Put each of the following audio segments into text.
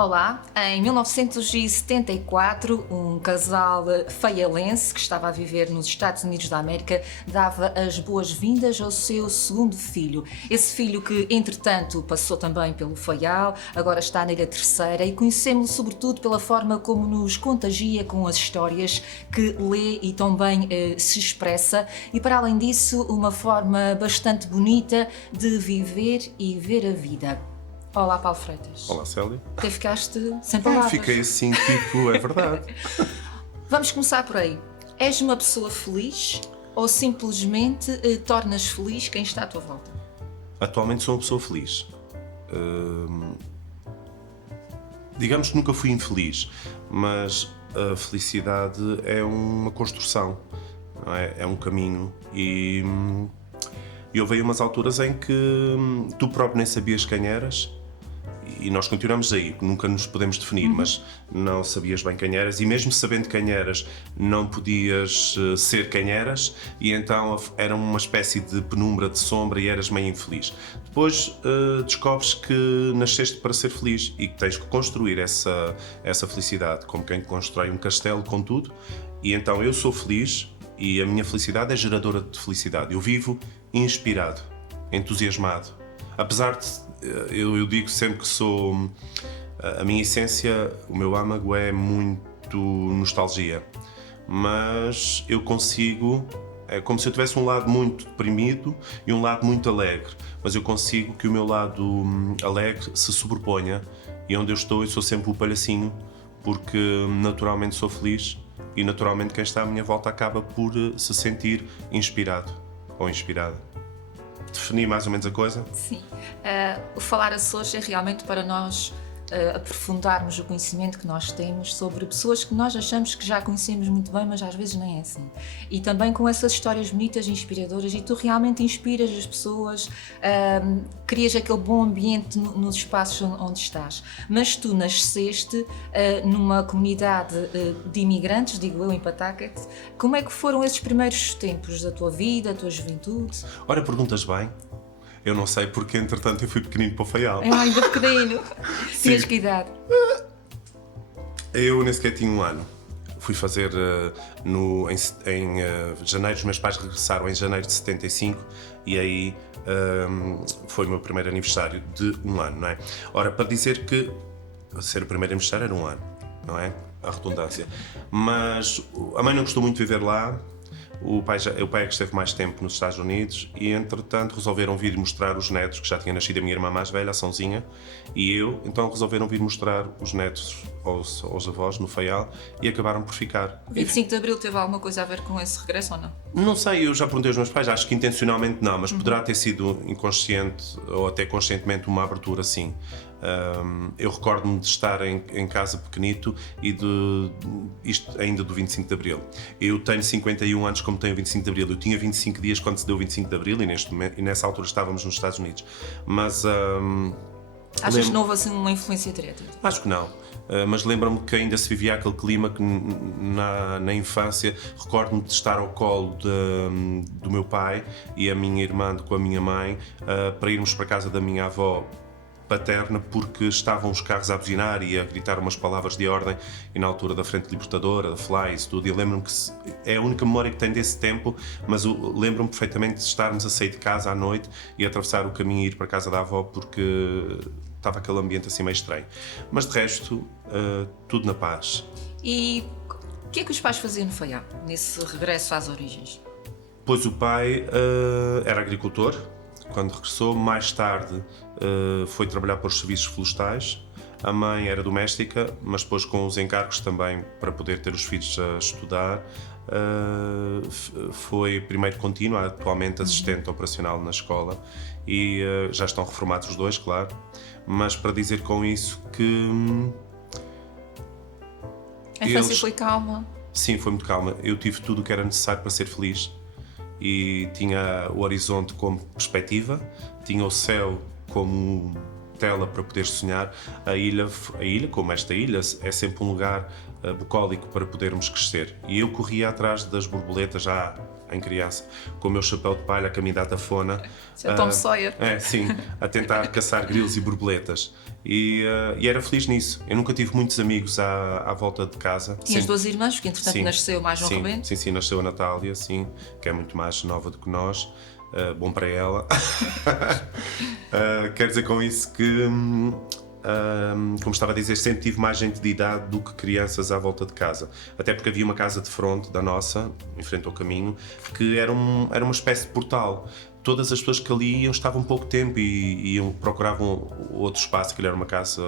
Olá, em 1974, um casal faialense que estava a viver nos Estados Unidos da América dava as boas-vindas ao seu segundo filho. Esse filho que, entretanto, passou também pelo Faial, agora está na Ilha Terceira e conhecemos-lo sobretudo pela forma como nos contagia com as histórias que lê e também se expressa e, para além disso, uma forma bastante bonita de viver e ver a vida. Olá, Paulo Freitas. Olá, Célia. Até ficaste sem palavras. Fiquei assim, tipo, é verdade. Vamos começar por aí. És uma pessoa feliz ou simplesmente tornas feliz quem está à tua volta? Atualmente sou uma pessoa feliz. Digamos que nunca fui infeliz, mas a felicidade é uma construção, não é? É um caminho e houve aí umas alturas em que tu próprio nem sabias quem eras. E nós continuamos aí, nunca nos podemos definir, mas não sabias bem quem eras e mesmo sabendo quem eras, não podias ser quem eras e então era uma espécie de penumbra, de sombra e eras meio infeliz. Depois descobres que nasceste para ser feliz e que tens que construir essa felicidade, como quem constrói um castelo com tudo. E então eu sou feliz e a minha felicidade é geradora de felicidade. Eu vivo inspirado, entusiasmado. Apesar de eu digo sempre que sou a minha essência, o meu âmago é muito nostalgia, mas eu consigo, é como se eu tivesse um lado muito deprimido e um lado muito alegre, mas eu consigo que o meu lado alegre se sobreponha e onde eu sou sempre o palhacinho, porque naturalmente sou feliz e naturalmente quem está à minha volta acaba por se sentir inspirado ou inspirada. Defini mais ou menos a coisa? Sim. O Falar Açores é realmente para nós aprofundarmos o conhecimento que nós temos sobre pessoas que nós achamos que já conhecemos muito bem, mas às vezes nem é assim. E também com essas histórias bonitas e inspiradoras, e tu realmente inspiras as pessoas, crias aquele bom ambiente nos espaços onde estás. Mas tu nasceste numa comunidade de imigrantes, digo eu, em Pawtucket. Como é que foram esses primeiros tempos da tua vida, da tua juventude? Ora, perguntas bem. Eu não sei porque, entretanto, eu fui pequenino para o Faial. É ainda pequenino. Tinhas que idade? Eu nem sequer tinha um ano. Fui fazer em janeiro, os meus pais regressaram em janeiro de 75 e aí foi o meu primeiro aniversário de um ano, não é? Ora, para dizer que ser o primeiro aniversário era um ano, não é? A redundância. Mas a mãe não gostou muito de viver lá. O pai é que esteve mais tempo nos Estados Unidos e, entretanto, resolveram vir mostrar os netos, que já tinha nascido a minha irmã mais velha, a Sãozinha, e eu, então resolveram vir mostrar os netos aos avós no Faial e acabaram por ficar. 25 de Abril teve alguma coisa a ver com esse regresso ou não? Não sei, eu já perguntei aos meus pais, acho que intencionalmente não, mas poderá ter sido inconsciente ou até conscientemente uma abertura assim. Eu recordo-me de estar em casa pequenito e isto ainda do 25 de Abril. Eu tenho 51 anos como tenho 25 de Abril. Eu tinha 25 dias quando se deu 25 de Abril e nessa altura estávamos nos Estados Unidos. Mas achas que não houve assim uma influência direta? acho que não. Mas lembro-me que ainda se vivia aquele clima que na infância recordo-me de estar ao colo do meu pai e a minha irmã com a minha mãe para irmos para a casa da minha avó paterna porque estavam os carros a buzinar e a gritar umas palavras de ordem e na altura da Frente Libertadora, da Fly, isso tudo. E lembro-me que é a única memória que tenho desse tempo, mas lembro-me perfeitamente de estarmos a sair de casa à noite e atravessar o caminho e ir para a casa da avó porque estava aquele ambiente assim meio estranho. Mas de resto, tudo na paz. E o que é que os pais faziam no Faial, nesse regresso às origens? Pois o pai era agricultor. Quando regressou, mais tarde foi trabalhar para os serviços florestais. A mãe era doméstica, mas depois com os encargos também para poder ter os filhos a estudar. Foi primeiro contínuo, atualmente assistente operacional na escola e já estão reformados os dois, claro. Mas para dizer com isso que... A infância foi calma? Sim, foi muito calma. Eu tive tudo o que era necessário para ser feliz. E tinha o horizonte como perspectiva, tinha o céu como tela para poder sonhar, a ilha, como esta ilha, é sempre um lugar bucólico para podermos crescer. E eu corria atrás das borboletas já em criança, com o meu chapéu de palha, a caminho da tafona. Isso é Tom Sawyer. Sim, a tentar caçar grilos e borboletas. E era feliz nisso. Eu nunca tive muitos amigos à volta de casa. Tinhas duas irmãs, que entretanto sim, nasceu mais João Rebento? Sim, nasceu a Natália, sim, que é muito mais nova do que nós. Bom para ela. Quer dizer com isso que, como estava a dizer, sempre tive mais gente de idade do que crianças à volta de casa. Até porque havia uma casa de fronte da nossa, em frente ao caminho, que era uma espécie de portal. Todas as pessoas que ali iam estavam pouco tempo e procuravam outro espaço, que era uma casa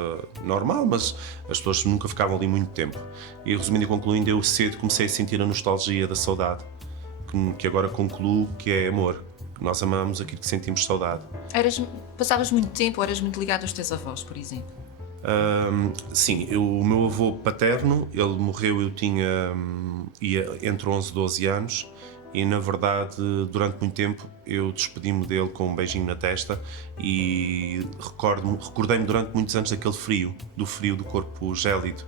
normal, mas as pessoas nunca ficavam ali muito tempo. E resumindo e concluindo, eu cedo comecei a sentir a nostalgia da saudade, que agora concluo que é amor. Nós amamos aquilo que sentimos saudade. Passavas muito tempo ou eras muito ligado aos teus avós, por exemplo? Sim, o meu avô paterno, ele morreu, eu ia entre 11 e 12 anos. E, na verdade, durante muito tempo eu despedi-me dele com um beijinho na testa e recordei-me durante muitos anos daquele frio, do corpo gélido.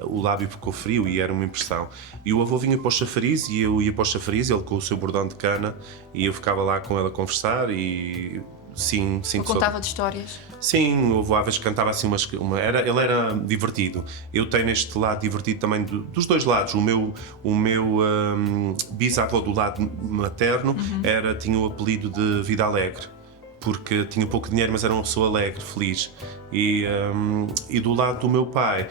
O lábio ficou frio e era uma impressão. E o avô vinha para o chafariz e eu ia para o chafariz, ele com o seu bordão de cana, e eu ficava lá com ele a conversar e... Sim, eu contava de histórias? Sim, o avô às vezes cantava assim ele era divertido. Eu tenho este lado divertido também dos dois lados. O meu bisavô do lado materno tinha o apelido de Vida Alegre, porque tinha pouco dinheiro, mas era uma pessoa alegre, feliz. E do lado do meu pai,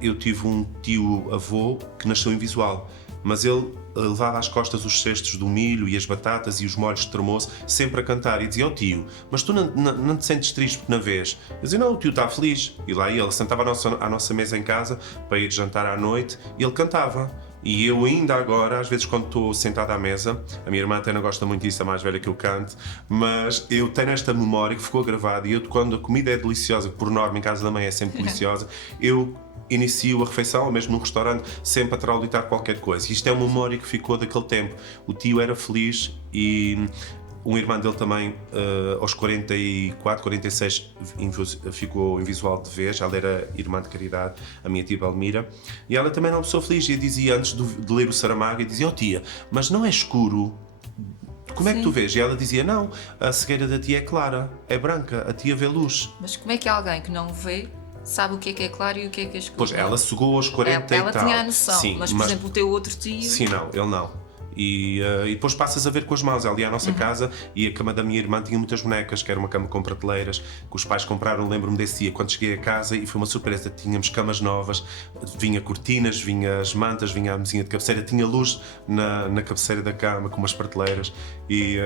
eu tive um tio-avô que nasceu em Visual, mas ele levava às costas os cestos do milho e as batatas e os molhos de termoço, sempre a cantar, e dizia: tio, mas tu não te sentes triste porque não vês? Eu dizia: não, o tio está feliz. E lá ele sentava à nossa mesa em casa para ir jantar à noite e ele cantava. E eu ainda agora, às vezes quando estou sentado à mesa, a minha irmã até não gosta muito disso, a mais velha que eu canto, mas eu tenho esta memória que ficou gravada, e quando a comida é deliciosa, que por norma em casa da mãe é sempre deliciosa, eu inicio a refeição, ou mesmo num restaurante, sempre a traulitar qualquer coisa. Isto é uma memória que ficou daquele tempo. O tio era feliz e um irmão dele também, aos 44, 46, ficou em Visual de vez. Ela era irmã de caridade, a minha tia Belmira, e ela também era uma pessoa feliz. E dizia, antes de ler o Saramago, dizia: tia, mas não é escuro? Como é que tu vês? E ela dizia: não, a cegueira da tia é clara, é branca, a tia vê luz. Mas como é que alguém que não vê sabe o que é claro e o que é escuro? Pois, ela cegou aos 40 e tal. Ela tinha a noção, sim, mas, por exemplo, o teu outro tio... Sim, não, ele não. E depois passas a ver com as mãos. Ali à nossa casa, e a cama da minha irmã tinha muitas bonecas, que era uma cama com prateleiras, que os pais compraram. Lembro-me desse dia, quando cheguei a casa, e foi uma surpresa. Tínhamos camas novas, vinha cortinas, vinha as mantas, vinha a mesinha de cabeceira, tinha luz na cabeceira da cama, com umas prateleiras, e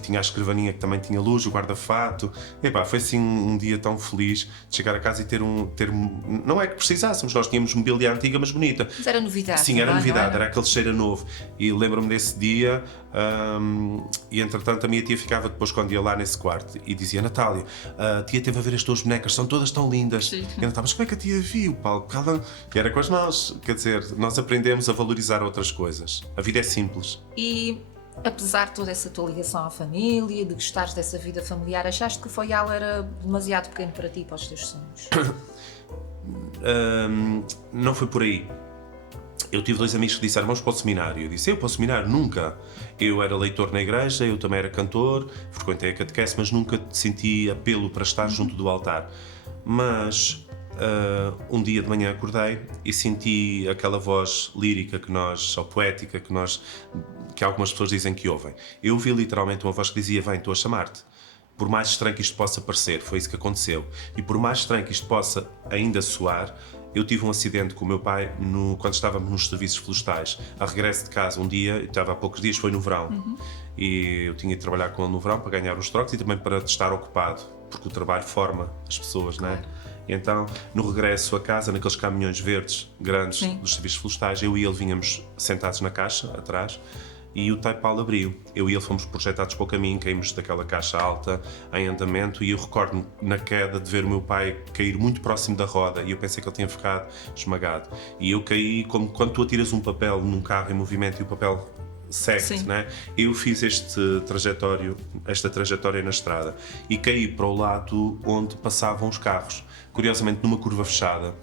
tinha a escrivaninha que também tinha luz, o guarda-fato. Epá, foi assim um dia tão feliz de chegar a casa e ter não é que precisássemos, nós tínhamos mobília antiga, mas bonita. Mas era novidade. Sim, era novidade, era aquele cheiro novo. E lembro-me desse dia, e entretanto a minha tia ficava depois, quando ia lá nesse quarto, e dizia: Natália, a tia teve a ver as tuas bonecas, são todas tão lindas. Sim. E eu estava: mas como é que a tia viu, Paulo? E era com as mãos. Quer dizer, nós aprendemos a valorizar outras coisas. A vida é simples. E apesar de toda essa tua ligação à família, de gostares dessa vida familiar, achaste que o Faial era demasiado pequeno para ti, para os teus sonhos? Não foi por aí. Eu tive dois amigos que disseram: vamos para o seminário. Eu disse: eu para o seminário? Nunca. Eu era leitor na igreja, eu também era cantor, frequentei a catequese, mas nunca senti apelo para estar junto do altar. Mas um dia de manhã acordei e senti aquela voz lírica ou poética que algumas pessoas dizem que ouvem. Eu ouvi literalmente uma voz que dizia: vem, estou a chamar-te. Por mais estranho que isto possa parecer, foi isso que aconteceu. E por mais estranho que isto possa ainda soar, eu tive um acidente com o meu pai quando estávamos nos serviços florestais. A regresso de casa, um dia, estava há poucos dias, foi no verão. E eu tinha de trabalhar com ele no verão para ganhar os trocos e também para estar ocupado, porque o trabalho forma as pessoas, não é? E então, no regresso a casa, naqueles caminhões verdes, grandes, dos serviços florestais, eu e ele vínhamos sentados na caixa, atrás, e o Taipal abriu. Eu e ele fomos projetados para o caminho, caímos daquela caixa alta, em andamento, e eu recordo-me na queda de ver o meu pai cair muito próximo da roda, e eu pensei que ele tinha ficado esmagado. E eu caí como quando tu atiras um papel num carro em movimento e o papel segue-te, Sim. né? Eu fiz esta trajetória na estrada e caí para o lado onde passavam os carros, curiosamente numa curva fechada.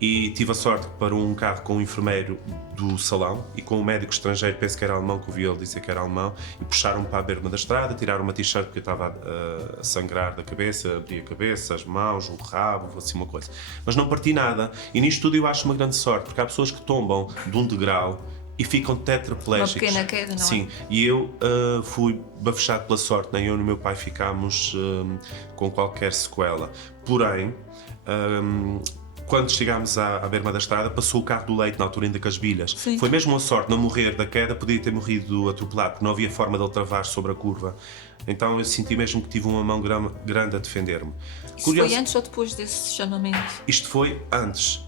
E tive a sorte que parou um carro com um enfermeiro do salão e com um médico estrangeiro, penso que era alemão, que ouvi ele dizer que era alemão, e puxaram-me para a berma da estrada, tiraram uma t-shirt porque eu estava a sangrar da cabeça, abri a cabeça, as mãos, o rabo, assim uma coisa. Mas não parti nada. E nisto tudo eu acho uma grande sorte, porque há pessoas que tombam de um degrau e ficam tetraplégicos. Uma pequena queda, não é? Sim, e eu fui bafejado pela sorte, nem eu nem o meu pai ficámos com qualquer sequela. Porém, quando chegámos à berma da estrada, passou o carro do leite, na altura ainda com as bilhas. Sim. Foi mesmo uma sorte não morrer da queda, podia ter morrido atropelado, porque não havia forma de ele travar sobre a curva. Então eu senti mesmo que tive uma mão grande a defender-me. Isso foi antes ou depois desse chamamento? Isto foi antes,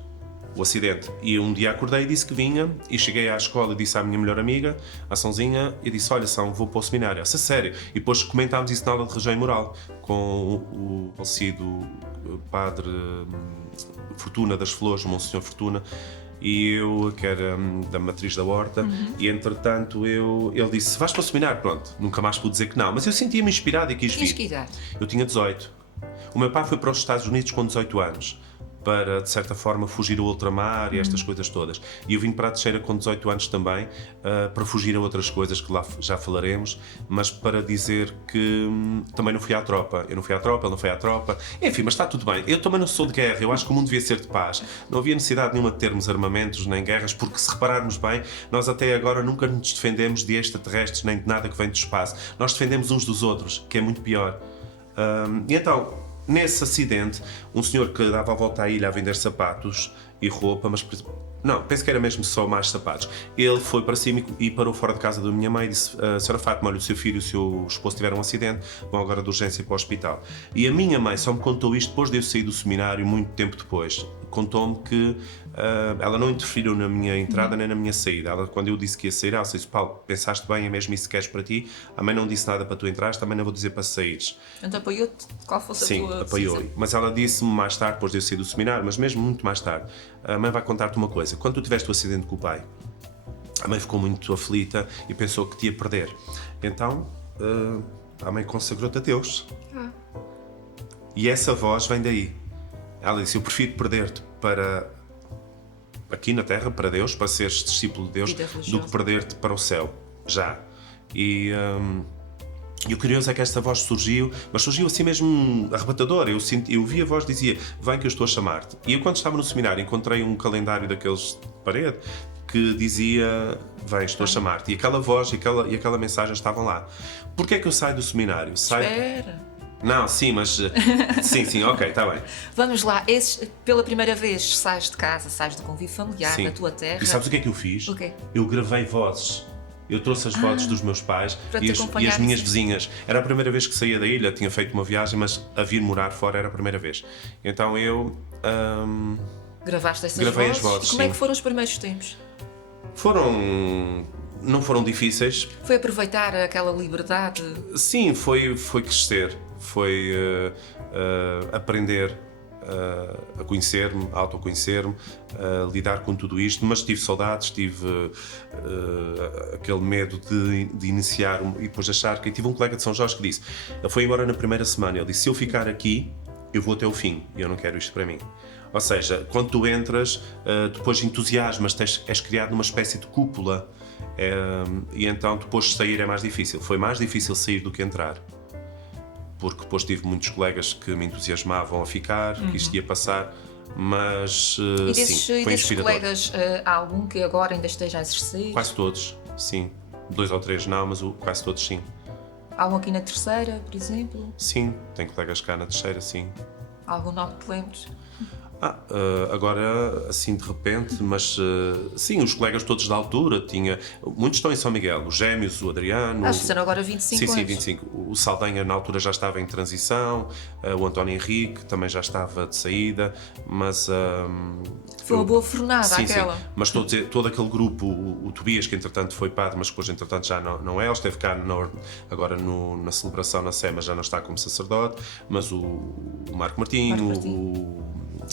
o acidente. E um dia acordei e disse que vinha, e cheguei à escola e disse à minha melhor amiga, à Sãozinha, e disse, olha São, vou para o seminário. Essa sério. E depois comentámos isso na aula de religião e moral, com o falecido padre Fortuna das Flores, o Monsenhor Fortuna, e eu, que era da matriz da Horta, e entretanto ele disse, vais para o seminário, pronto, nunca mais pude dizer que não, mas eu sentia-me inspirado e quis Tinhas vir. que idade? Eu tinha 18. O meu pai foi para os Estados Unidos com 18 anos, para, de certa forma, fugir ao ultramar e estas coisas todas. E eu vim para a Teixeira com 18 anos também, para fugir a outras coisas que lá já falaremos, mas para dizer que também não fui à tropa. Eu não fui à tropa, ele não foi à tropa. Enfim, mas está tudo bem. Eu também não sou de guerra, eu acho que o mundo devia ser de paz. Não havia necessidade nenhuma de termos armamentos nem guerras, porque se repararmos bem, nós até agora nunca nos defendemos de extraterrestres nem de nada que vem do espaço. Nós defendemos uns dos outros, que é muito pior. E então, nesse acidente, um senhor que dava a volta à ilha a vender sapatos e roupa, mas não, penso que era mesmo só mais sapatos. Ele foi para cima e parou fora de casa da minha mãe e disse, Sra. Fátima, olha, o seu filho e o seu esposo tiveram um acidente, vão agora de urgência para o hospital. E a minha mãe só me contou isto depois de eu sair do seminário, muito tempo depois. Contou-me que ela não interferiu na minha entrada nem na minha saída. Ela, quando eu disse que ia sair, ela disse, Paulo, pensaste bem, é mesmo isso que queres para ti? A mãe não disse nada para tu entrares, também não vou dizer para saíres. Então apoiou-te? Qual fosse a Sim, tua apoiou. decisão? Mas ela disse-me mais tarde, depois de eu sair do seminário, mas mesmo muito mais tarde, a mãe vai contar-te uma coisa. Quando tu tiveste o acidente com o pai, a mãe ficou muito aflita e pensou que te ia perder. Então, a mãe consagrou-te a Deus. E essa voz vem daí. Ela disse, eu prefiro perder-te para aqui na Terra, para Deus, para seres discípulo de Deus, do que perder-te para o céu, já. E o curioso é que esta voz surgiu, mas surgiu assim mesmo arrebatadora. Eu vi a voz e dizia, vem que eu estou a chamar-te. E eu, quando estava no seminário, encontrei um calendário daqueles de parede que dizia, vem, estou a chamar-te. E aquela voz e aquela mensagem estavam lá. Porquê é que eu saio do seminário? Espera. Não, sim, mas... sim, ok, está bem. Vamos lá, pela primeira vez sais de casa, sais do convívio familiar, Sim. da tua terra. E sabes o que é que eu fiz? O quê? Eu gravei vozes. Eu trouxe as vozes dos meus pais para e te as acompanhar, minhas sim. vizinhas. Era a primeira vez que saía da ilha, tinha feito uma viagem, mas a vir morar fora era a primeira vez. Então eu... Gravaste essas Gravei vozes? as vozes, E como é sim. que foram os primeiros tempos? Não foram difíceis. Foi aproveitar aquela liberdade? Sim, foi crescer, foi aprender a conhecer-me, a autoconhecer-me, a lidar com tudo isto, mas tive saudades, tive aquele medo de iniciar e depois achar que... Tive um colega de São Jorge que disse, ele foi embora na primeira semana, ele disse, se eu ficar aqui, eu vou até o fim, e eu não quero isto para mim. Ou seja, quando tu entras, depois entusiasmas, és criado numa espécie de cúpula, e então depois de sair é mais difícil. Foi mais difícil sair do que entrar. Porque depois tive muitos colegas que me entusiasmavam a ficar, que isto ia passar, mas E desses, sim, foi desses inspirador. colegas, há algum que agora ainda esteja a exercer? Quase todos, sim. 2 ou 3 não, mas quase todos sim. Há algum aqui na terceira, por exemplo? Sim, tenho colegas cá na Teixeira, sim. Há algum nome que te lembres? Agora, assim de repente, mas sim, os colegas todos da altura, muitos estão em São Miguel, os Gêmeos, o Adriano... Acho que serão agora 25 anos. Sim, 25. O Saldanha na altura já estava em transição, o António Henrique também já estava de saída, mas... Foi uma boa fornada sim, aquela. Sim, mas todo aquele grupo, o Tobias, que entretanto foi padre, mas depois entretanto já não é, ele esteve cá agora na celebração na SEMA, já não está como sacerdote, mas o Marco Martinho,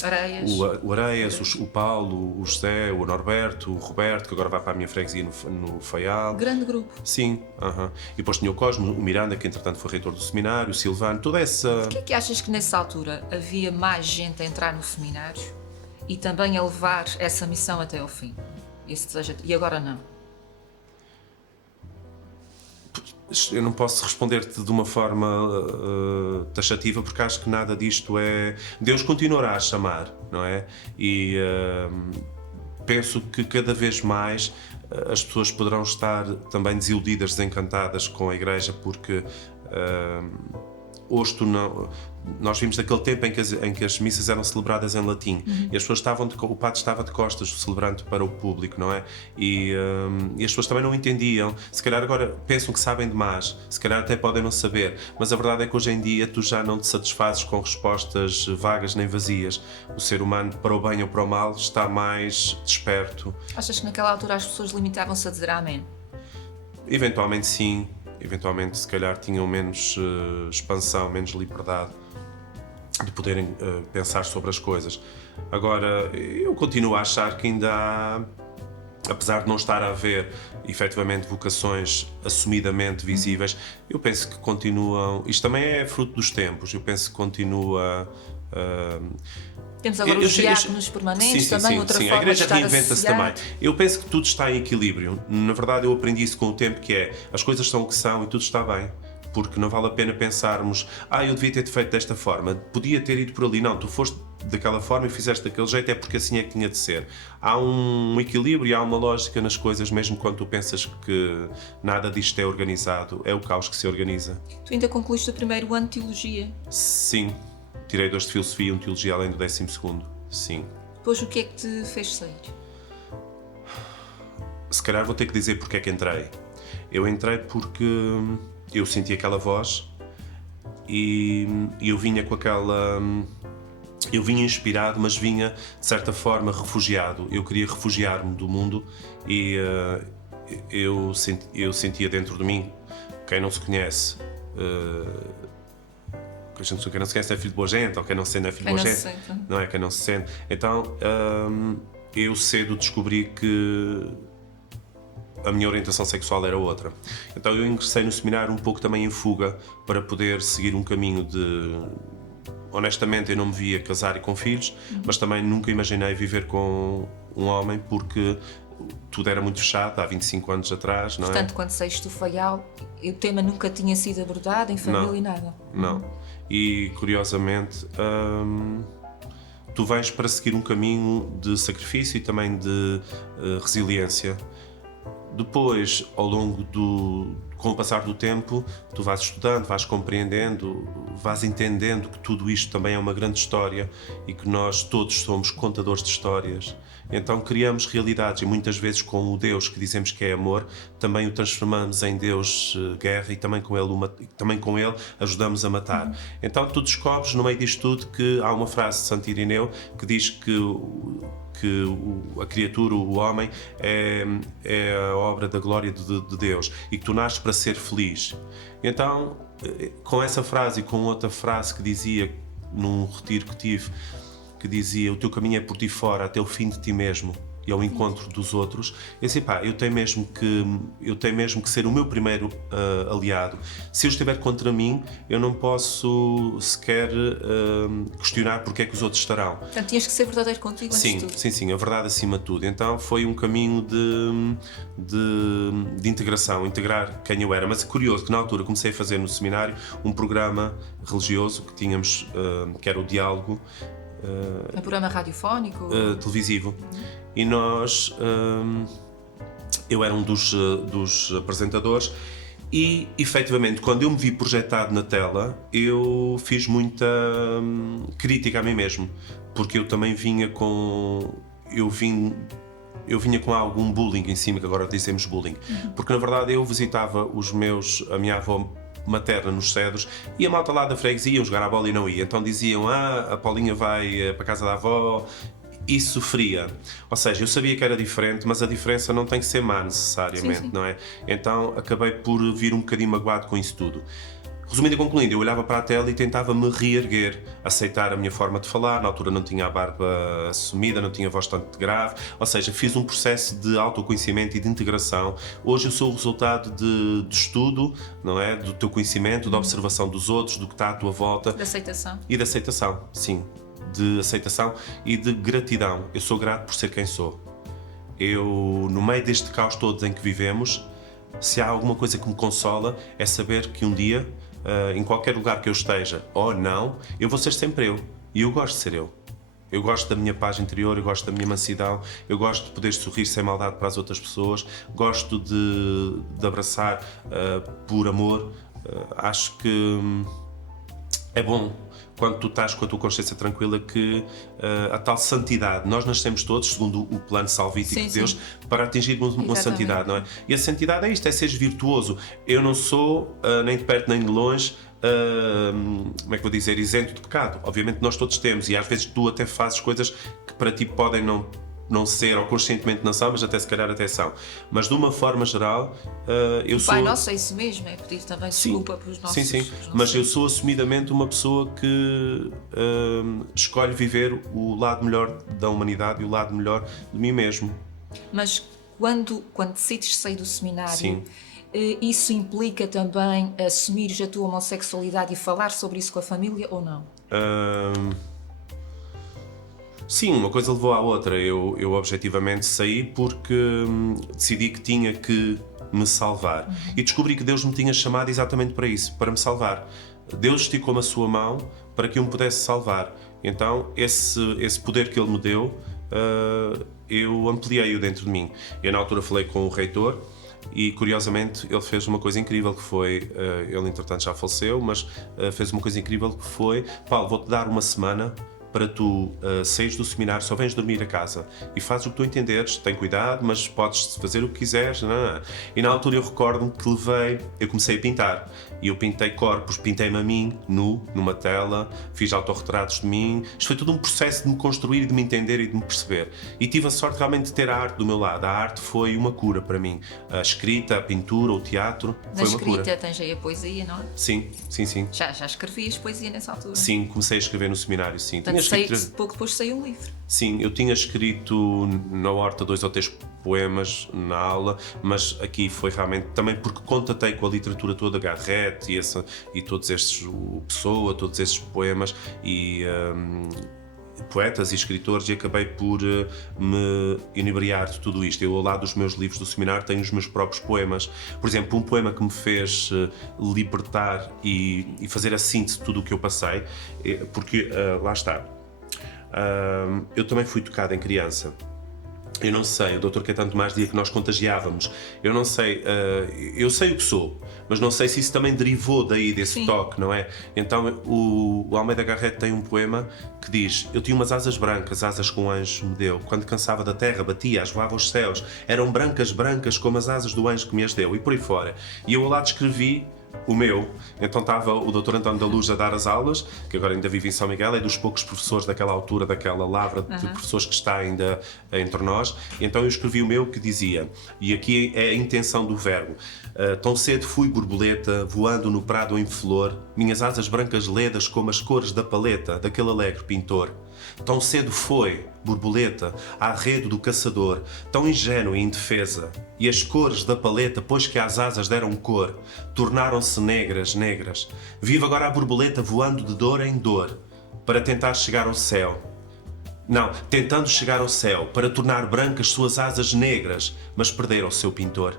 Areias. O Areias, o Paulo, o José, o Norberto, o Roberto, que agora vai para a minha freguesia no Faial. Grande grupo. Sim, e depois tinha o Cosmo, o Miranda, que entretanto foi reitor do seminário, o Silvano, toda essa... Porquê é que achas que nessa altura havia mais gente a entrar no seminário e também a levar essa missão até ao fim? Esse desejo... E agora não? Eu não posso responder-te de uma forma taxativa, porque acho que nada disto é... Deus continuará a chamar, não é? E penso que cada vez mais as pessoas poderão estar também desiludidas, desencantadas com a Igreja, porque hoje nós vimos daquele tempo em que as missas eram celebradas em latim e as pessoas o padre estava de costas, o celebrante, para o público, não é? E as pessoas também não entendiam. Se calhar agora pensam que sabem demais, se calhar até podem não saber, mas a verdade é que hoje em dia tu já não te satisfazes com respostas vagas nem vazias. O ser humano, para o bem ou para o mal, está mais desperto. Achas que naquela altura as pessoas limitavam-se a dizer amém? Eventualmente sim, eventualmente se calhar tinham menos expansão, menos liberdade de poderem pensar sobre as coisas. Agora, eu continuo a achar que ainda há, apesar de não estar a haver efetivamente vocações assumidamente visíveis, eu penso que continuam, isto também é fruto dos tempos, eu penso que continua... Temos agora os diáconos permanentes, também outra forma a Igreja de estar reinventa-se também. Eu penso que tudo está em equilíbrio. Na verdade, eu aprendi isso com o tempo, que é, as coisas são o que são e tudo está bem. Porque não vale a pena pensarmos, eu devia ter feito desta forma, podia ter ido por ali. Não, tu foste daquela forma e fizeste daquele jeito, é porque assim é que tinha de ser. Há um equilíbrio e há uma lógica nas coisas, mesmo quando tu pensas que nada disto é organizado, é o caos que se organiza. Tu ainda concluíste o primeiro ano de Teologia? Sim. Tirei 2 de Filosofia e 1 de Teologia além do 12º, sim. Depois o que é que te fez sair? Se calhar vou ter que dizer porque é que entrei. Eu entrei porque eu senti aquela voz e eu vinha com aquela... Eu vinha inspirado, mas vinha, de certa forma, refugiado. Eu queria refugiar-me do mundo e eu sentia dentro de mim, quem não se conhece... quem não se conhece é filho de boa gente, ou quem não se sente é filho de boa gente, não é? Quem não se sente. Então, eu cedo descobri que a minha orientação sexual era outra. Então eu ingressei no seminário um pouco também em fuga, para poder seguir um caminho de... Honestamente, eu não me via casar e com filhos, mas também nunca imaginei viver com um homem, porque tudo era muito fechado, há 25 anos atrás, não é? Portanto, quando saíste do Faial, o tema nunca tinha sido abordado em família e nada? Não. E, curiosamente, tu vais para seguir um caminho de sacrifício e também de resiliência. Depois, com o passar do tempo, tu vais estudando, vais compreendendo, vais entendendo que tudo isto também é uma grande história e que nós todos somos contadores de histórias. Então criamos realidades e muitas vezes com o Deus que dizemos que é amor, também o transformamos em Deus guerra e também com ele ajudamos a matar. Então tu descobres no meio disto tudo que há uma frase de Santo Irineu que diz que a criatura, o homem, é a obra da glória de Deus e que tu nasces para ser feliz. Então, com essa frase e com outra frase que dizia, num retiro que tive, que dizia, o teu caminho é por ti fora, até o fim de ti mesmo e ao encontro dos outros, eu disse, eu tenho mesmo que ser o meu primeiro aliado. Se eu estiver contra mim, eu não posso sequer questionar porque é que os outros estarão. Portanto, tinhas que ser verdadeiro contigo antes de tudo. Sim, a verdade acima de tudo. Então foi um caminho de integração, integrar quem eu era. Mas é curioso que na altura comecei a fazer no seminário um programa religioso que tínhamos, que era o Diálogo, um programa radiofónico? Televisivo. E nós... eu era um dos apresentadores e, efetivamente, quando eu me vi projetado na tela, eu fiz muita crítica a mim mesmo. Porque eu também vinha com... Eu vinha com algum bullying em cima, que agora dizemos bullying. Porque, na verdade, eu visitava a minha avó materna nos Cedros e a malta lá da freguesia iam jogar à bola e não ia. Então diziam, a Paulinha vai para a casa da avó, e sofria. Ou seja, eu sabia que era diferente, mas a diferença não tem que ser má necessariamente, não é? Então acabei por vir um bocadinho magoado com isso tudo. Resumindo e concluindo, eu olhava para a tela e tentava me reerguer, aceitar a minha forma de falar. Na altura não tinha a barba assumida, não tinha a voz tanto grave, ou seja, fiz um processo de autoconhecimento e de integração. Hoje eu sou o resultado de estudo, não é? Do teu conhecimento, da observação dos outros, do que está à tua volta. De aceitação. E de aceitação, sim. De aceitação e de gratidão. Eu sou grato por ser quem sou. Eu, no meio deste caos todo em que vivemos, se há alguma coisa que me consola, é saber que um dia, em qualquer lugar que eu esteja ou não, eu vou ser sempre eu. E eu gosto de ser eu. Eu gosto da minha paz interior, eu gosto da minha mansidão, eu gosto de poder sorrir sem maldade para as outras pessoas, gosto de abraçar por amor. Acho que é bom quando tu estás com a tua consciência tranquila que a tal santidade, nós nascemos todos, segundo o plano salvífico de Deus, para atingir uma santidade, não é? E a santidade é isto, é seres virtuoso. Eu não sou, nem de perto nem de longe, como é que vou dizer, isento de pecado. Obviamente nós todos temos, e às vezes tu até fazes coisas que para ti podem não ser, ou conscientemente não são, mas até se calhar até são. Mas de uma forma geral, eu sou... Pai nosso é isso mesmo, é pedir também desculpa para os nossos... Sim, mas eu sou assumidamente uma pessoa que escolhe viver o lado melhor da humanidade e o lado melhor de mim mesmo. Mas quando decides sair do seminário, isso implica também assumires a tua homossexualidade e falar sobre isso com a família ou não? Sim, uma coisa levou à outra. Eu objetivamente saí porque decidi que tinha que me salvar. E descobri que Deus me tinha chamado exatamente para isso, para me salvar. Deus esticou-me a sua mão para que eu me pudesse salvar. Então, esse poder que Ele me deu, eu ampliei-o dentro de mim. Eu, na altura, falei com o reitor e, curiosamente, ele fez uma coisa incrível, que foi... ele, entretanto, já faleceu, mas fez uma coisa incrível, que foi: Paulo, vou-te dar uma semana para tu saíres do seminário, só vens dormir a casa e fazes o que tu entenderes, tem cuidado, mas podes fazer o que quiseres. Não. E na altura eu recordo-me que eu comecei a pintar, e eu pintei corpos, pintei-me a mim, nu, numa tela, fiz autorretratos de mim. Isto foi tudo um processo de me construir, de me entender e de me perceber. E tive a sorte realmente de ter a arte do meu lado. A arte foi uma cura para mim. A escrita, a pintura, o teatro, foi uma cura. Na escrita tens aí a poesia, não é? Sim. Já escrevias poesia nessa altura? Sim, comecei a escrever no seminário, sim. Pouco depois saiu um livro. Sim, eu tinha escrito na horta 2 ou 3 poemas na aula, mas aqui foi realmente também porque contatei com a literatura toda, Garrett e todos estes, o Pessoa, todos estes poemas e poetas e escritores, e acabei por me inebriar de tudo isto. Eu, ao lado dos meus livros do seminário, tenho os meus próprios poemas. Por exemplo, um poema que me fez libertar e fazer a síntese de tudo o que eu passei, porque lá está. Eu também fui tocado em criança. Eu não sei, o Dr. Caetano Tomás dizia que nós contagiávamos. Eu não sei, eu sei o que sou, mas não sei se isso também derivou daí, desse toque, não é? Então o Almeida Garrett tem um poema que diz: eu tinha umas asas brancas, asas que um anjo me deu. Quando cansava da terra, batia-as, voava aos céus. Eram brancas, brancas como as asas do anjo que me as deu. E por aí fora. E eu ao lado escrevi o meu. Então estava o Dr. António da Luz a dar as aulas, que agora ainda vive em São Miguel, é dos poucos professores daquela altura, daquela lavra de professores que está ainda entre nós. Então eu escrevi o meu, que dizia, e aqui é a intenção do verbo: tão cedo fui borboleta, voando no prado em flor, minhas asas brancas ledas como as cores da paleta daquele alegre pintor. Tão cedo foi, borboleta, à rede do caçador, tão ingênua e indefesa, e as cores da paleta, pois que às asas deram cor, tornaram-se negras, negras. Vive agora a borboleta voando de dor em dor, para tentar chegar ao céu. Não, tentando chegar ao céu, para tornar brancas suas asas negras, mas perderam o seu pintor.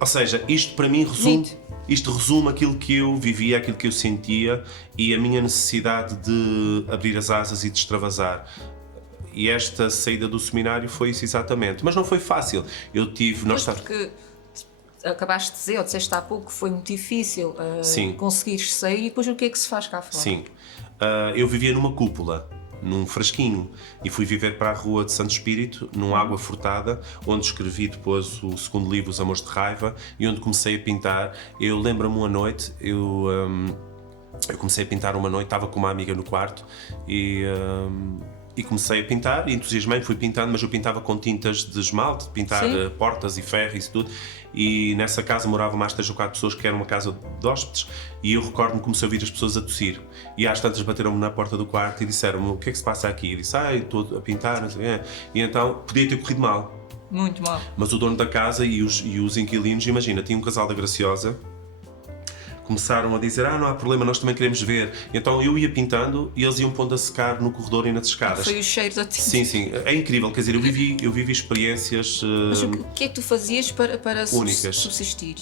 Ou seja, isto para mim resume aquilo que eu vivia, aquilo que eu sentia e a minha necessidade de abrir as asas e de extravasar. E esta saída do seminário foi isso exatamente. Mas não foi fácil. Eu tive... Porque acabaste de dizer, ou disseste há pouco, que foi muito difícil conseguires sair, e depois o que é que se faz cá fora? Sim. Eu vivia numa cúpula, num frasquinho, e fui viver para a rua de Santo Espírito, num Água Furtada, onde escrevi depois o segundo livro, Os Amores de Raiva, e onde comecei a pintar. Eu lembro-me uma noite, eu comecei a pintar uma noite, estava com uma amiga no quarto e E comecei a pintar, e entusiasmei, fui pintando, mas eu pintava com tintas de esmalte, de pintar portas e ferro e isso tudo. E nessa casa moravam mais 3 ou 4 pessoas, que era uma casa de hóspedes, e eu recordo-me que comecei a ouvir as pessoas a tossir. E às tantas bateram-me na porta do quarto e disseram-me: o que é que se passa aqui? Eu disse: estou a pintar, não sei o quê. E então podia ter corrido mal. Muito mal. Mas o dono da casa e os inquilinos, imagina, tinha um casal da Graciosa, começaram a dizer: não há problema, nós também queremos ver. Então eu ia pintando e eles iam pondo a secar no corredor e nas escadas. Foi o cheiro da tinta. Sim, é incrível, quer dizer, eu vivi experiências Mas o que é que tu fazias para únicas. subsistir?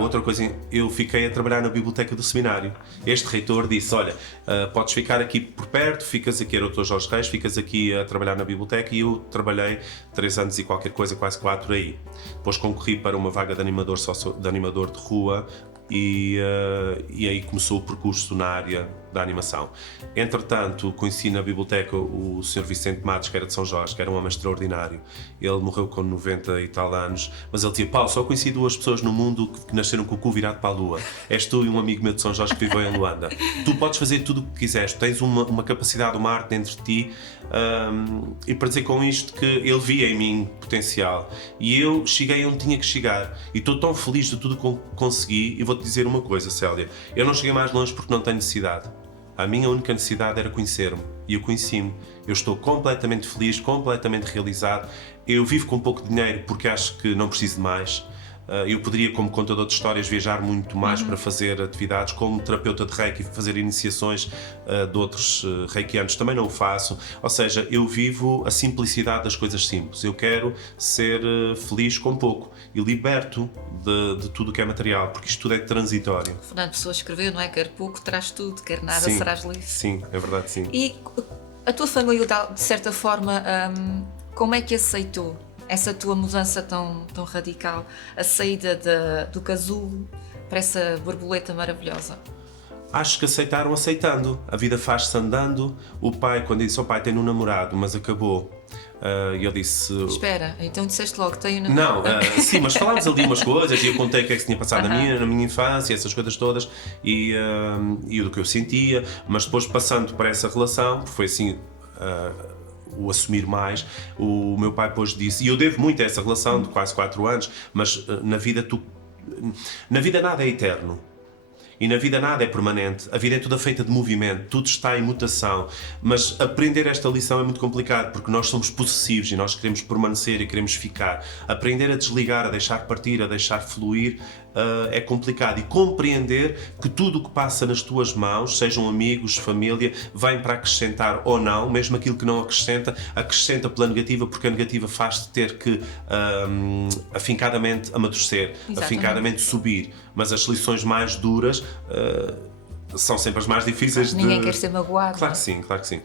Outra coisa, eu fiquei a trabalhar na biblioteca do seminário. Este reitor disse: olha, podes ficar aqui por perto, ficas aqui, era o Dr. Jorge Reis, ficas aqui a trabalhar na biblioteca. E eu trabalhei 3 anos e qualquer coisa, quase 4 aí. Depois concorri para uma vaga de animador de rua e aí começou o percurso na área da animação. Entretanto, conheci na biblioteca o Sr. Vicente Matos, que era de São Jorge, que era um homem extraordinário. Ele morreu com 90 e tal anos, mas ele dizia: Paulo, só conheci 2 pessoas no mundo que nasceram com o cu virado para a lua. És tu e um amigo meu de São Jorge que viveu em Luanda. Tu podes fazer tudo o que quiseres, tens uma capacidade, uma arte dentro de ti. E para dizer com isto que ele via em mim potencial. E eu cheguei onde tinha que chegar. E estou tão feliz de tudo que consegui. E vou-te dizer uma coisa, Célia: eu não cheguei mais longe porque não tenho necessidade. A minha única necessidade era conhecer-me, e eu conheci-me. Eu estou completamente feliz, completamente realizado. Eu vivo com pouco dinheiro porque acho que não preciso de mais. Eu poderia, como contador de histórias, viajar muito mais para fazer atividades. Como terapeuta de Reiki, fazer iniciações de outros reikianos, também não o faço. Ou seja, eu vivo a simplicidade das coisas simples. Eu quero ser feliz com pouco e liberto de tudo o que é material, porque isto tudo é transitório. Fernando Pessoa escreveu, não é? Quer pouco, traz tudo, quer nada, Sim, serás livre. Sim, é verdade, sim. E a tua família, de certa forma, como é que aceitou essa tua mudança tão radical, a saída do casulo para essa borboleta maravilhosa? Acho que aceitaram aceitando. A vida faz-se andando. O pai, quando disse ao pai: tenho um namorado, mas acabou. E ele disse: espera, então disseste logo: tenho um namorado. Não, sim, mas falámos ali umas coisas e eu contei o que é que se tinha passado na minha infância, essas coisas todas, e do que eu sentia. Mas depois, passando para essa relação, foi assim, o assumir mais, o meu pai depois disse, e eu devo muito a essa relação de quase 4 anos, mas na vida nada é eterno. E na vida nada é permanente, a vida é toda feita de movimento, tudo está em mutação, mas aprender esta lição é muito complicado, porque nós somos possessivos e nós queremos permanecer e queremos ficar. Aprender a desligar, a deixar partir, a deixar fluir, é complicado. E compreender que tudo o que passa nas tuas mãos, sejam amigos, família, vem para acrescentar ou não, mesmo aquilo que não acrescenta pela negativa, porque a negativa faz-te ter que afincadamente amadurecer, Exatamente. afincadamente subir. Mas as lições mais duras são sempre as mais difíceis. Ninguém quer ser magoado. Claro que sim, claro que sim.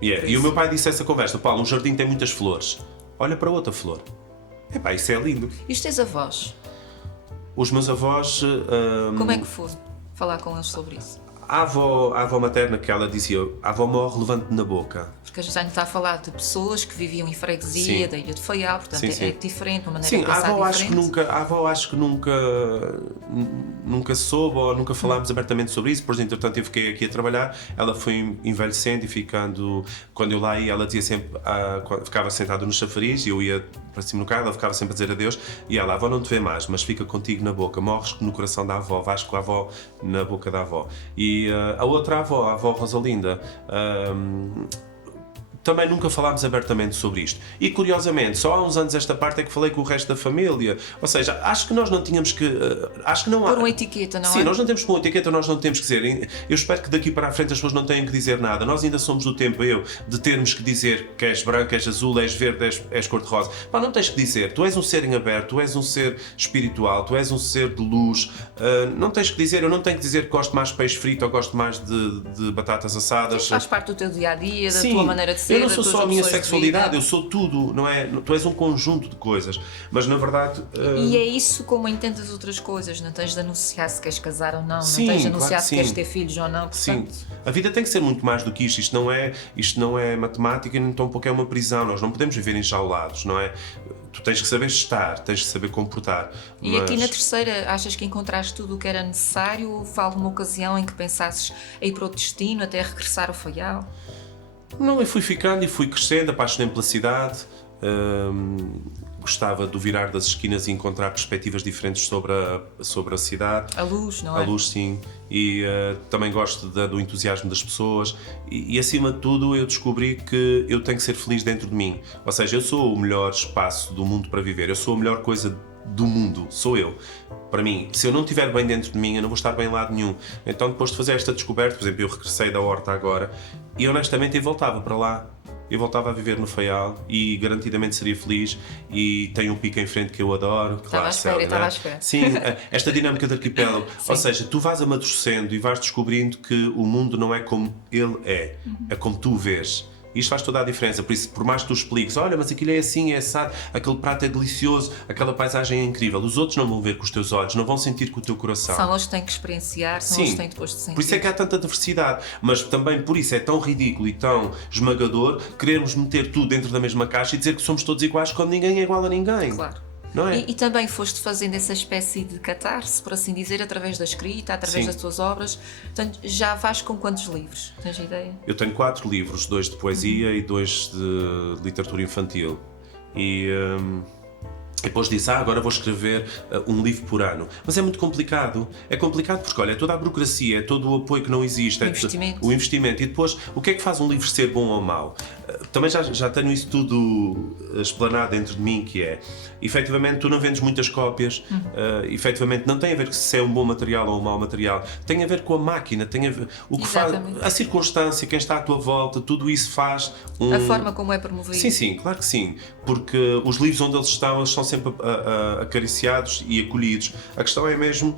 E o meu pai disse essa conversa: Paulo, um jardim tem muitas flores, olha para outra flor. Epá, isso é lindo. E os teus avós? Os meus avós... Como é que foi falar com eles sobre isso? A avó materna, que ela dizia: a avó morre levante na boca. Porque a gente já está a falar de pessoas que viviam em freguesia, da Ilha de Faial, portanto Sim. é diferente, uma maneira Sim, de pensar diferente. a avó acho que nunca soube ou nunca falámos abertamente sobre isso, pois entretanto eu fiquei aqui a trabalhar, ela foi envelhecendo e ficando, quando eu lá ia, ela dizia sempre, ficava sentada no chafariz e eu ia para cima no carro, ela ficava sempre a dizer adeus e ela: a avó não te vê mais, mas fica contigo na boca, morres no coração da avó, vais com a avó na boca da avó. E a outra avó, a avó Rosalinda, também nunca falámos abertamente sobre isto. E curiosamente, só há uns anos esta parte é que falei com o resto da família. Ou seja, acho que nós não tínhamos que... acho que não há... Por uma etiqueta, não é? Sim, nós não temos que pôr uma etiqueta, nós não temos que dizer. Eu espero que daqui para a frente as pessoas não tenham que dizer nada. Nós ainda somos do tempo, de termos que dizer que és branco, és azul, és verde, és cor-de-rosa. Pá, não tens que dizer. Tu és um ser em aberto, tu és um ser espiritual, tu és um ser de luz. Não tens que dizer. Eu não tenho que dizer que gosto mais de peixe frito ou gosto mais de batatas assadas. Faz parte do teu dia-a-dia, da Sim, tua maneira de ser. eu não sou só a minha sexualidade, eu vida. sou tudo, não é? Tu és um conjunto de coisas, mas na verdade... E é isso como em tantas outras coisas, não tens de anunciar se queres casar ou não, Sim, não tens de claro anunciar que se queres sim. ter filhos ou não, Sim, portanto... a vida tem que ser muito mais do que isto. Isto não é matemática, nem tão pouco é uma prisão. Nós não podemos viver enjaulados, não é? Tu tens que saber estar, tens que saber comportar. E aqui na terceira, achas que encontraste tudo o que era necessário? Ou houve alguma ocasião em que pensasses em ir para o destino, até regressar ao Faial? Não, eu fui ficando e fui crescendo, apaixonei-me pela cidade. Gostava do virar das esquinas e encontrar perspectivas diferentes sobre a cidade. A luz, não é? A luz, sim. E também gosto do entusiasmo das pessoas. E acima de tudo, eu descobri que eu tenho que ser feliz dentro de mim. Ou seja, eu sou o melhor espaço do mundo para viver. Eu sou a melhor coisa do mundo. Sou eu. Para mim, se eu não estiver bem dentro de mim, eu não vou estar bem em lado nenhum. Então, depois de fazer esta descoberta, por exemplo, eu regressei da horta agora e honestamente eu voltava para lá. Eu voltava a viver no Faial e garantidamente seria feliz, e tenho um pico em frente que eu adoro. Estava à espera, estava à espera. Sim, esta dinâmica de arquipélago. Ou seja, tu vais amadurecendo e vais descobrindo que o mundo não é como ele é como tu o vês. Isto faz toda a diferença, por isso, por mais que tu expliques, olha, mas aquilo é assim, é assado, aquele prato é delicioso, aquela paisagem é incrível, os outros não vão ver com os teus olhos, não vão sentir com o teu coração. São eles que têm que experienciar, são eles que têm depois de sentir. Por isso é que há tanta diversidade, mas também por isso é tão ridículo e tão esmagador querermos meter tudo dentro da mesma caixa e dizer que somos todos iguais quando ninguém é igual a ninguém. Claro. Não é? E também foste fazendo essa espécie de catarse, por assim dizer, através da escrita, através das tuas obras. Portanto, já vais com quantos livros? Tens ideia? Eu tenho 4 livros, 2 de poesia e 2 de literatura infantil. E depois disse, agora vou escrever um livro por ano. Mas é muito complicado. É complicado porque, olha, é toda a burocracia, é todo o apoio que não existe. O investimento. E depois, o que é que faz um livro ser bom ou mau? Também já tenho isso tudo explanado dentro de mim, que é, efetivamente, tu não vendes muitas cópias, efetivamente, não tem a ver se é um bom material ou um mau material, tem a ver com a máquina, tem a ver o que faz, a circunstância, quem está à tua volta, tudo isso faz a forma como é promovido. Sim, claro que sim, porque os livros onde eles são sempre acariciados e acolhidos. A questão é mesmo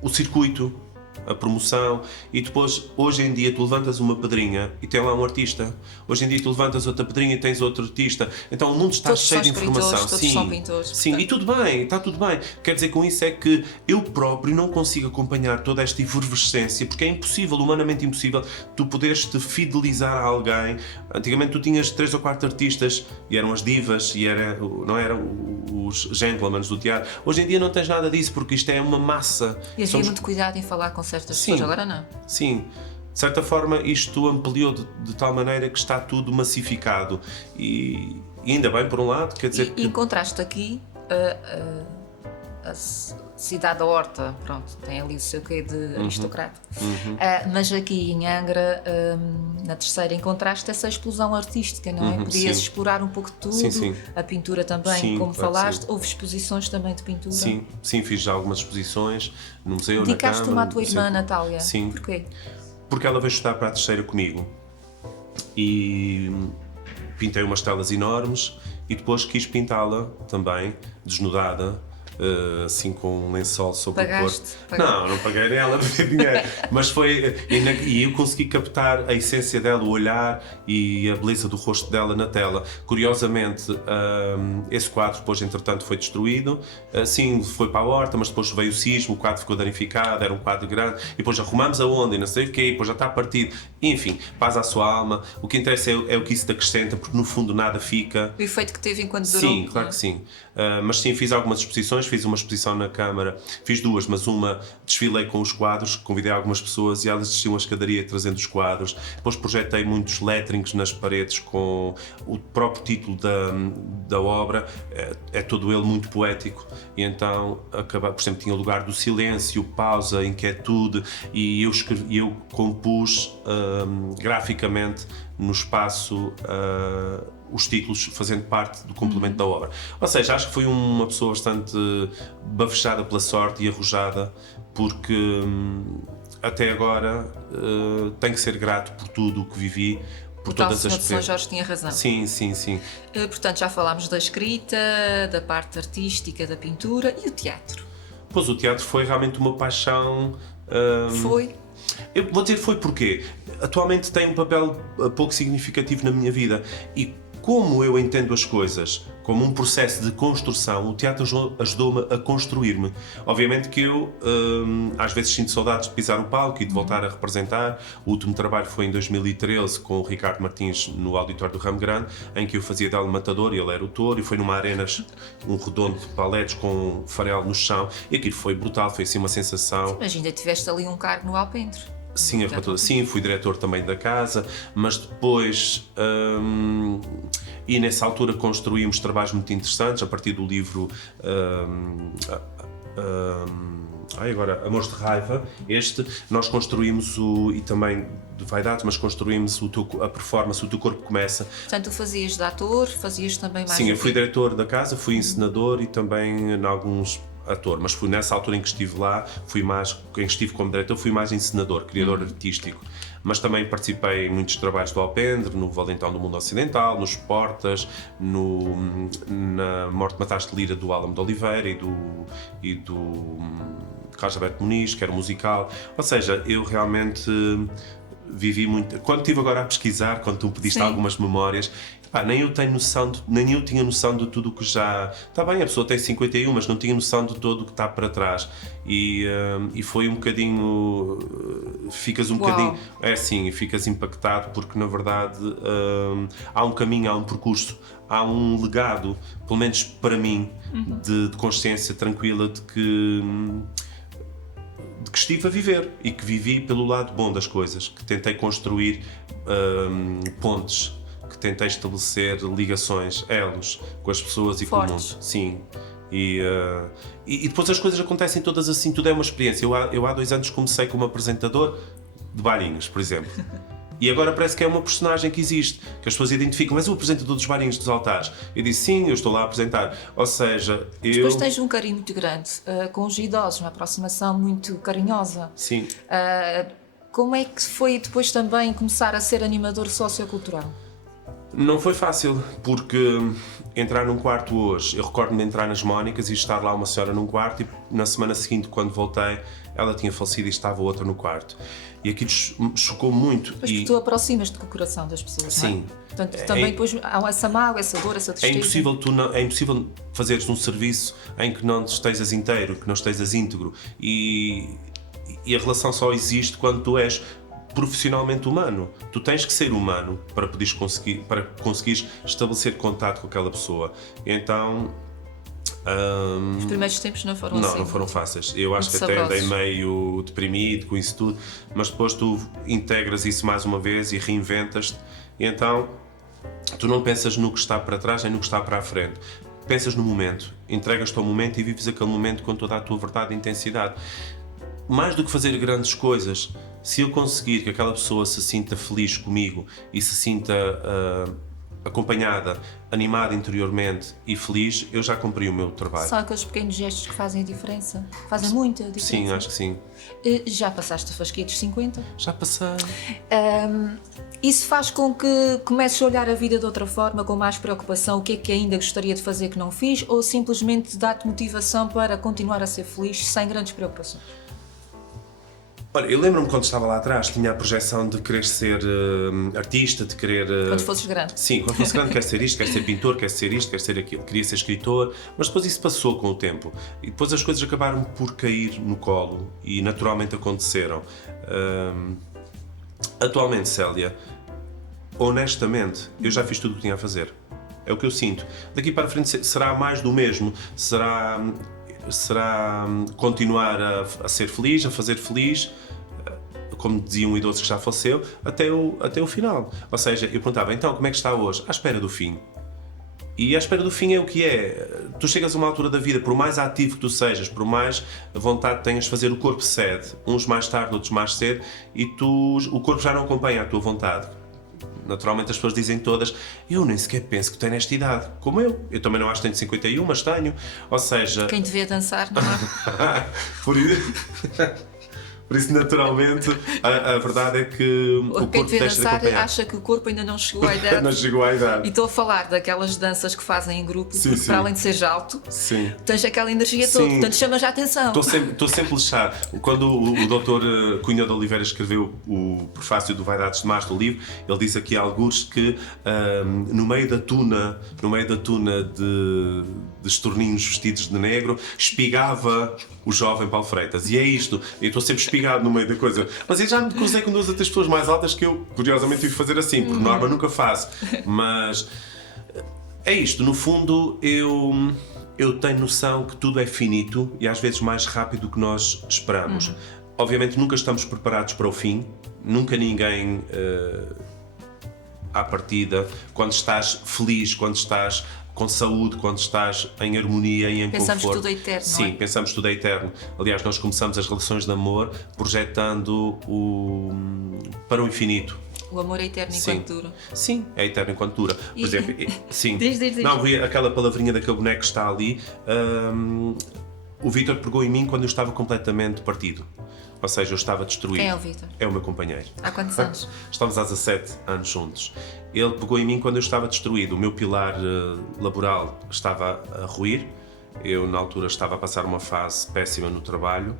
o circuito, a promoção, e depois, hoje em dia, tu levantas uma pedrinha e tem lá um artista. Hoje em dia, tu levantas outra pedrinha e tens outro artista. Então, o mundo está todos cheio de informação. Todos são pintores. Sim, portanto. E tudo bem, está tudo bem. Quer dizer, com isso é que eu próprio não consigo acompanhar toda esta efervescência, porque é impossível, humanamente impossível, tu poderes te fidelizar a alguém. Antigamente, tu tinhas 3 ou 4 artistas e eram as divas e não eram os gentlemen do teatro. Hoje em dia não tens nada disso, porque isto é uma massa. E havia muito cuidado em falar com certas pessoas, agora não. Sim, de certa forma isto ampliou de tal maneira que está tudo massificado e ainda bem por um lado, quer dizer que... encontraste aqui a cidade da Horta, pronto, tem ali o seu quê de aristocrata, mas aqui em Angra, na terceira, encontraste essa explosão artística, não é? Podias explorar um pouco de tudo, a pintura também, como falaste, houve exposições também de pintura. Sim, fiz já algumas exposições no museu, na Câmara. Dedicaste uma à tua irmã, Natália? Sim. Porquê? Porque ela veio estudar para a terceira comigo e pintei umas telas enormes e depois quis pintá-la também, desnudada, assim com um lençol sobre o corpo. Não paguei nela, não dei dinheiro. Mas foi. E eu consegui captar a essência dela, o olhar e a beleza do rosto dela na tela. Curiosamente, esse quadro depois, entretanto, foi destruído. Sim, foi para a horta, mas depois veio o sismo, o quadro ficou danificado, era um quadro grande. E depois arrumamos aonde e não sei o quê, e depois já está partido. Enfim, paz à sua alma. O que interessa é o que isso te acrescenta, porque no fundo nada fica. O efeito que teve enquanto durou. Sim, claro que sim. Mas sim, fiz algumas exposições, fiz uma exposição na Câmara, fiz 2, mas uma desfilei com os quadros, convidei algumas pessoas e elas desciam a escadaria trazendo os quadros. Depois projetei muitos letterings nas paredes com o próprio título da obra, é todo ele muito poético, e então, por exemplo, tinha o lugar do silêncio, pausa, inquietude, e eu compus graficamente no espaço os títulos fazendo parte do complemento da obra. Ou seja, acho que foi uma pessoa bastante bafejada pela sorte e arrojada, porque até agora tenho que ser grato por tudo o que vivi, por todas as experiências. O São Jorge tinha razão. Sim. Portanto, já falámos da escrita, da parte artística, da pintura e o teatro. Pois, o teatro foi realmente uma paixão. Foi? Eu vou dizer foi porque atualmente tem um papel pouco significativo na minha vida, e como eu entendo as coisas como um processo de construção, o teatro ajudou-me a construir-me. Obviamente que eu às vezes sinto saudades de pisar o palco e de voltar a representar. O último trabalho foi em 2013 com o Ricardo Martins no auditório do Ramo Grande, em que eu fazia dele matador e ele era o touro, e foi numa arena, um redondo de paletes com farelo no chão, e aquilo foi brutal, foi assim uma sensação. Mas ainda tiveste ali um cargo no Alpendre. Sim, a roupa toda. Sim, fui diretor também da casa, mas depois, e nessa altura construímos trabalhos muito interessantes a partir do livro agora, Amores de Raiva. Nós construímos e também de vaidades, mas construímos a performance, o Teu Corpo Começa. Portanto, tu fazias de ator, fazias também mais... Sim, eu fui diretor da casa, fui encenador e também em alguns ator, mas fui nessa altura em que estive lá, em que estive como diretor, fui mais encenador, criador artístico. Mas também participei em muitos trabalhos do Alpendre, no Valentão do Mundo Ocidental, nos Portas, na Morte Mataste Lira do Álamo de Oliveira e do Carlos Alberto Muniz, que era um musical. Ou seja, eu realmente vivi muito. Quando estive agora a pesquisar, quando tu pediste algumas memórias, nem eu tinha noção de tudo o que já... Está bem, a pessoa tem 51, mas não tinha noção de todo o que está para trás. E foi um bocadinho... Ficas um bocadinho... ficas impactado, porque na verdade há um caminho, há um percurso, há um legado, pelo menos para mim, de consciência tranquila de que estive a viver e que vivi pelo lado bom das coisas, que tentei construir pontes, que tentei estabelecer ligações, elos com as pessoas e fortes. Com o mundo. Sim. E depois as coisas acontecem todas assim, tudo é uma experiência. Eu há 2 anos comecei como apresentador de bailinhos, por exemplo. E agora parece que é uma personagem que existe, que as pessoas identificam, mas o apresentador dos bailinhos dos altares. Eu disse, sim, eu estou lá a apresentar. Ou seja, Depois tens um carinho muito grande com os idosos, uma aproximação muito carinhosa. Sim. Como é que foi depois também começar a ser animador sociocultural? Não foi fácil, porque entrar num quarto hoje, eu recordo-me de entrar nas Mónicas e estar lá uma senhora num quarto e na semana seguinte, quando voltei, ela tinha falecido e estava outra no quarto. E aquilo chocou muito. Mas tu aproximas-te com o coração das pessoas, sim. Não é? Portanto, também depois há essa mágoa, essa dor, essa tristeza. É impossível fazeres um serviço em que não estejas inteiro, que não estejas íntegro. E a relação só existe quando tu és profissionalmente humano. Tu tens que ser humano para conseguires estabelecer contato com aquela pessoa. Então... Os primeiros tempos não foram assim. Não foram fáceis. Eu acho que saborosos. até andei meio deprimido com isso tudo, mas depois tu integras isso mais uma vez e reinventas-te. E então tu não pensas no que está para trás nem no que está para a frente. Pensas no momento, entregas-te ao momento e vives aquele momento com toda a tua verdade e intensidade. Mais do que fazer grandes coisas, se eu conseguir que aquela pessoa se sinta feliz comigo e se sinta acompanhada, animada interiormente e feliz, eu já cumpri o meu trabalho. São aqueles pequenos gestos que fazem a diferença. Fazem muita diferença. Sim, acho que sim. Já passaste a fasquia dos 50? Já passei. Isso faz com que comeces a olhar a vida de outra forma, com mais preocupação, o que é que ainda gostaria de fazer que não fiz, ou simplesmente dá-te motivação para continuar a ser feliz sem grandes preocupações? Olha, eu lembro-me quando estava lá atrás, tinha a projeção de querer ser artista, de querer... Quando fosses grande. Sim, quando fosse grande, quer ser isto, quer ser pintor, quer ser isto, quer ser aquilo. Queria ser escritor, mas depois isso passou com o tempo. E depois as coisas acabaram por cair no colo e naturalmente aconteceram. Atualmente, Célia, honestamente, eu já fiz tudo o que tinha a fazer. É o que eu sinto. Daqui para a frente será mais do mesmo. Será continuar a ser feliz, a fazer feliz, como dizia um idoso que já faleceu, até o final. Ou seja, eu perguntava, então, como é que está hoje? À espera do fim. E à espera do fim é o que é. Tu chegas a uma altura da vida, por mais ativo que tu sejas, por mais vontade que tenhas de fazer, o corpo cede. Uns mais tarde, outros mais cedo, e o corpo já não acompanha a tua vontade. Naturalmente as pessoas dizem todas, eu nem sequer penso que tenho esta idade, como eu. Eu também não acho que tenho 51, mas tenho. Ou seja... Quem te vê dançar, não é? Por isso, naturalmente, a verdade é que o corpo quem te vê deixa de dançar acompanhar. acha que o corpo ainda não chegou à idade. Não chegou à idade. E estou a falar daquelas danças que fazem em grupo, Sim, porque sim. para além de seres alto, Sim. tens aquela energia toda, Sim. portanto chamas a atenção. Estou sempre lixado. Quando o Dr. Cunha de Oliveira escreveu o prefácio do Vaidades de Março do livro, ele diz aqui a algures que no meio da tuna de estorninhos vestidos de negro, espigava o jovem Paulo Freitas. E é isto. Eu estou sempre espigado no meio da coisa. Mas eu já me cruzei com 2 ou 3 pessoas mais altas que eu, curiosamente, tive que fazer assim. Por norma, nunca faço. Mas é isto. No fundo, eu tenho noção que tudo é finito e às vezes mais rápido do que nós esperamos. obviamente nunca estamos preparados para o fim, nunca ninguém, à partida, quando estás feliz, quando estás com saúde, quando estás em harmonia e em Pensamos conforto. tudo é eterno, Sim, não é? pensamos tudo é eterno. Aliás, nós começamos as relações de amor projetando para o infinito. O amor é eterno Sim. enquanto dura. Sim, é eterno enquanto dura. Por exemplo, sim. Diz. Não, vi aquela palavrinha daquele boneco que está ali. O Vítor pegou em mim quando eu estava completamente partido. Ou seja, eu estava destruído. Quem é o Vítor? É o meu companheiro. Há quantos anos? Estamos há 17 anos juntos. Ele pegou em mim quando eu estava destruído. O meu pilar laboral estava a ruir. Eu, na altura, estava a passar uma fase péssima no trabalho.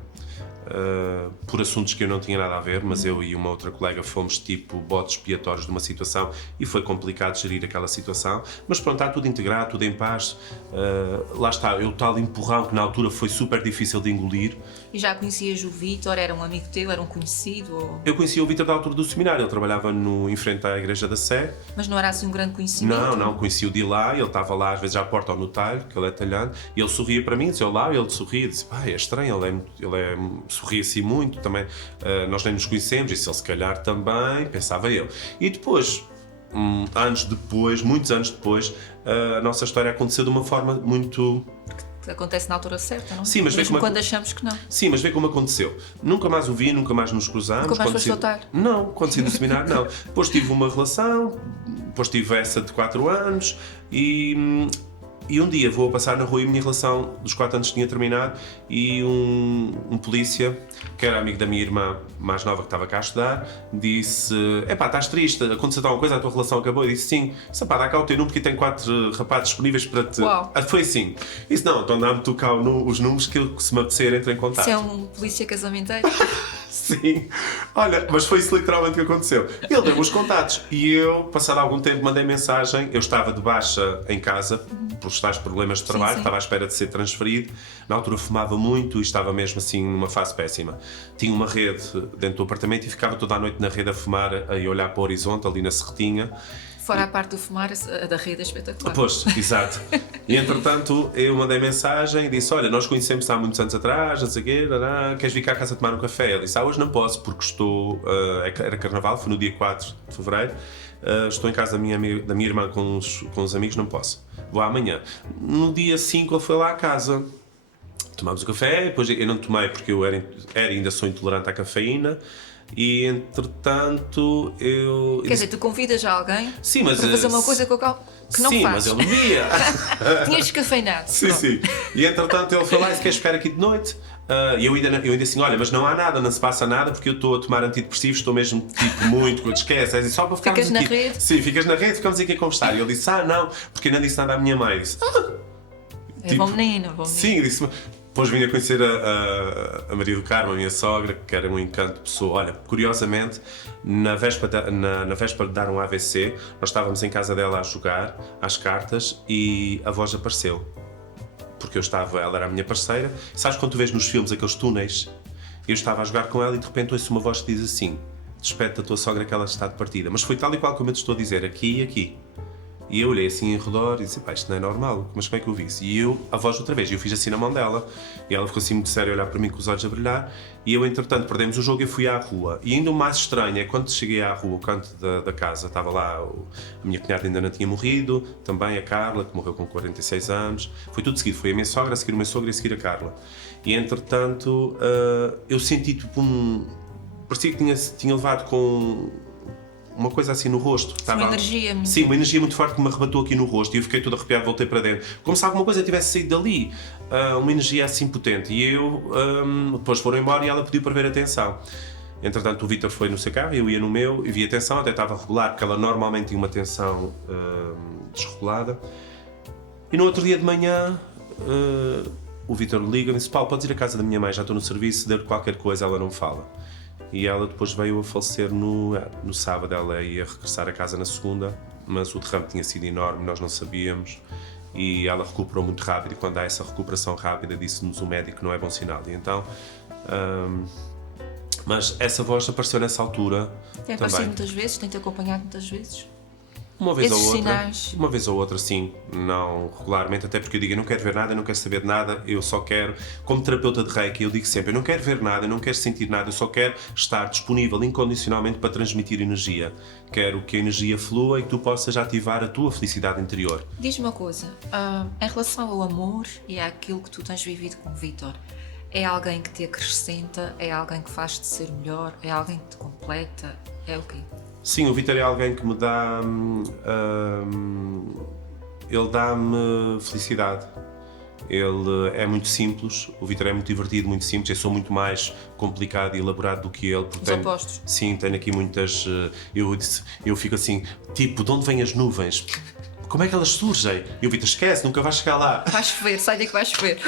Por assuntos que eu não tinha nada a ver, mas eu e uma outra colega fomos tipo bodes expiatórios de uma situação e foi complicado gerir aquela situação, mas pronto, está tudo integrado, tudo em paz. Lá está, eu tal empurrão que na altura foi super difícil de engolir. E já conhecias o Vítor? Era um amigo teu? Era um conhecido? Ou... Eu conheci o Vítor da altura do seminário, ele trabalhava em frente à Igreja da Sé. Mas não era assim um grande conhecimento? Não, conheci-o de lá, ele estava lá às vezes à porta ao notário, que ele é italiano, e ele sorria para mim, dizia olá, ele sorria, disse, pá, é estranho, sorria assim muito, também nós nem nos conhecemos, disse ele se calhar também, pensava eu. E depois, muitos anos depois, a nossa história aconteceu de uma forma muito... Acontece na altura certa, não? Sim, mas vê mesmo como quando achamos que não. Sim, mas vê como aconteceu. Nunca mais o vi, nunca mais nos cruzámos. Nunca mais foste otário? Não, quando saí do seminário, não. Depois tive uma relação, depois tive essa de 4 anos e um dia vou passar na rua e a minha relação dos 4 anos tinha terminado e um polícia, que era amigo da minha irmã mais nova que estava cá a estudar, disse, epá, estás triste, aconteceu alguma coisa, a tua relação acabou? Eu disse, sim. Disse, pá, dá cá o teu número que tem 4 rapazes disponíveis para te... Uau. Foi assim. Disse, não, então dá-me tu cá os números que se me apetecer entre em contato. Isso é um polícia casamenteiro? Sim, olha, mas foi isso literalmente que aconteceu. Ele deu-me os contatos e eu, passado algum tempo, mandei mensagem. Eu estava de baixa em casa por tais problemas de trabalho, sim. estava à espera de ser transferido. Na altura fumava muito e estava mesmo assim numa fase péssima. Tinha uma rede dentro do apartamento e ficava toda a noite na rede a fumar e olhar para o horizonte, ali na serretinha. Fora a parte do fumar, a da rede é espetacular. Pois, exato. E entretanto eu mandei mensagem e disse, olha, nós conhecemos há muitos anos atrás, não sei o quê, queres vir cá a casa tomar um café? Ele disse, hoje não posso porque estou, era carnaval, foi no dia 4 de fevereiro, estou em casa da minha irmã com os amigos, não posso. Vou amanhã. No dia 5 ele foi lá à casa, tomámos o café, depois eu não tomei porque eu ainda sou intolerante à cafeína. E entretanto eu... Quer dizer, tu convidas alguém sim, mas, para fazer uma coisa que não sim, fazes. mas ele bebia. Tinhas descafeinado. Sim, sim. E entretanto ele foi lá e disse, queres ficar aqui de noite? E eu ainda assim, olha, mas não há nada, não se passa nada porque eu estou a tomar antidepressivos, estou mesmo tipo muito, esquece, é só para ficarmos Ficas aqui. na rede? Sim, ficas na rede, ficamos aqui a conversar. E ele disse, não, porque ainda disse nada à minha mãe. Eu disse, É bom menino, bom menino. sim, disse. Depois vim a conhecer a Maria do Carmo, a minha sogra, que era um encanto de pessoa. Olha, curiosamente, na véspera de dar um AVC, nós estávamos em casa dela a jogar às cartas e a voz apareceu. Porque ela era a minha parceira. Sabes quando tu vês nos filmes aqueles túneis? Eu estava a jogar com ela e de repente ouço uma voz que diz assim, despede da tua sogra que ela está de partida. Mas foi tal e qual como eu te estou a dizer, aqui e aqui. E eu olhei assim em redor e disse, pá, isto não é normal, mas como é que eu vi isso? E eu, a voz outra vez, eu fiz assim na mão dela, e ela ficou assim muito séria a olhar para mim com os olhos a brilhar, e eu, entretanto, perdemos o jogo e eu fui à rua. E ainda o mais estranho é quando cheguei à rua, o canto da casa, estava lá, a minha cunhada ainda não tinha morrido, também a Carla, que morreu com 46 anos, foi tudo seguido, foi a minha sogra, a seguir o meu sogro e a seguir a Carla. E, entretanto, eu senti tipo parecia que tinha levado com... uma coisa assim no rosto. Uma energia muito... Sim, uma energia muito forte que me arrebatou aqui no rosto e eu fiquei todo arrepiado, voltei para dentro. Como se alguma coisa tivesse saído dali. Uma energia assim potente. E eu, depois foram embora e ela pediu para ver a tensão. Entretanto, o Vítor foi no seu carro, eu ia no meu e vi a tensão, até estava regular, porque ela normalmente tinha uma tensão desregulada. E no outro dia de manhã, o Vítor liga-me e disse, Paulo, podes ir à casa da minha mãe, já estou no serviço, deu-lhe qualquer coisa, ela não fala. E ela depois veio a falecer no sábado, ela ia regressar a casa na segunda, mas o derrame tinha sido enorme, nós não sabíamos, e ela recuperou muito rápido, e quando há essa recuperação rápida, disse-nos o médico que não é bom sinal. E então, mas essa voz apareceu nessa altura Tem aparecido muitas vezes, tem-te acompanhado muitas vezes? Uma vez Esses ou outra, sinais. uma vez ou outra, sim, não regularmente, até porque eu digo, eu não quero ver nada, eu não quero saber de nada, eu só quero, como terapeuta de Reiki, eu digo sempre, eu não quero ver nada, eu não quero sentir nada, eu só quero estar disponível incondicionalmente para transmitir energia. Quero que a energia flua e que tu possas ativar a tua felicidade interior. Diz-me uma coisa, em relação ao amor e àquilo que tu tens vivido com o Vítor, é alguém que te acrescenta, é alguém que faz-te ser melhor, é alguém que te completa, é o quê? Sim, o Vítor é alguém que me dá... ele dá-me felicidade. Ele é muito simples, o Vítor é muito divertido, muito simples. Eu sou muito mais complicado e elaborado do que ele. Os opostos. Sim, tenho aqui muitas... eu fico assim, tipo, de onde vêm as nuvens? Como é que elas surgem? E o Vítor, esquece, nunca vais chegar lá. Vai chover, sai daqui que vai chover.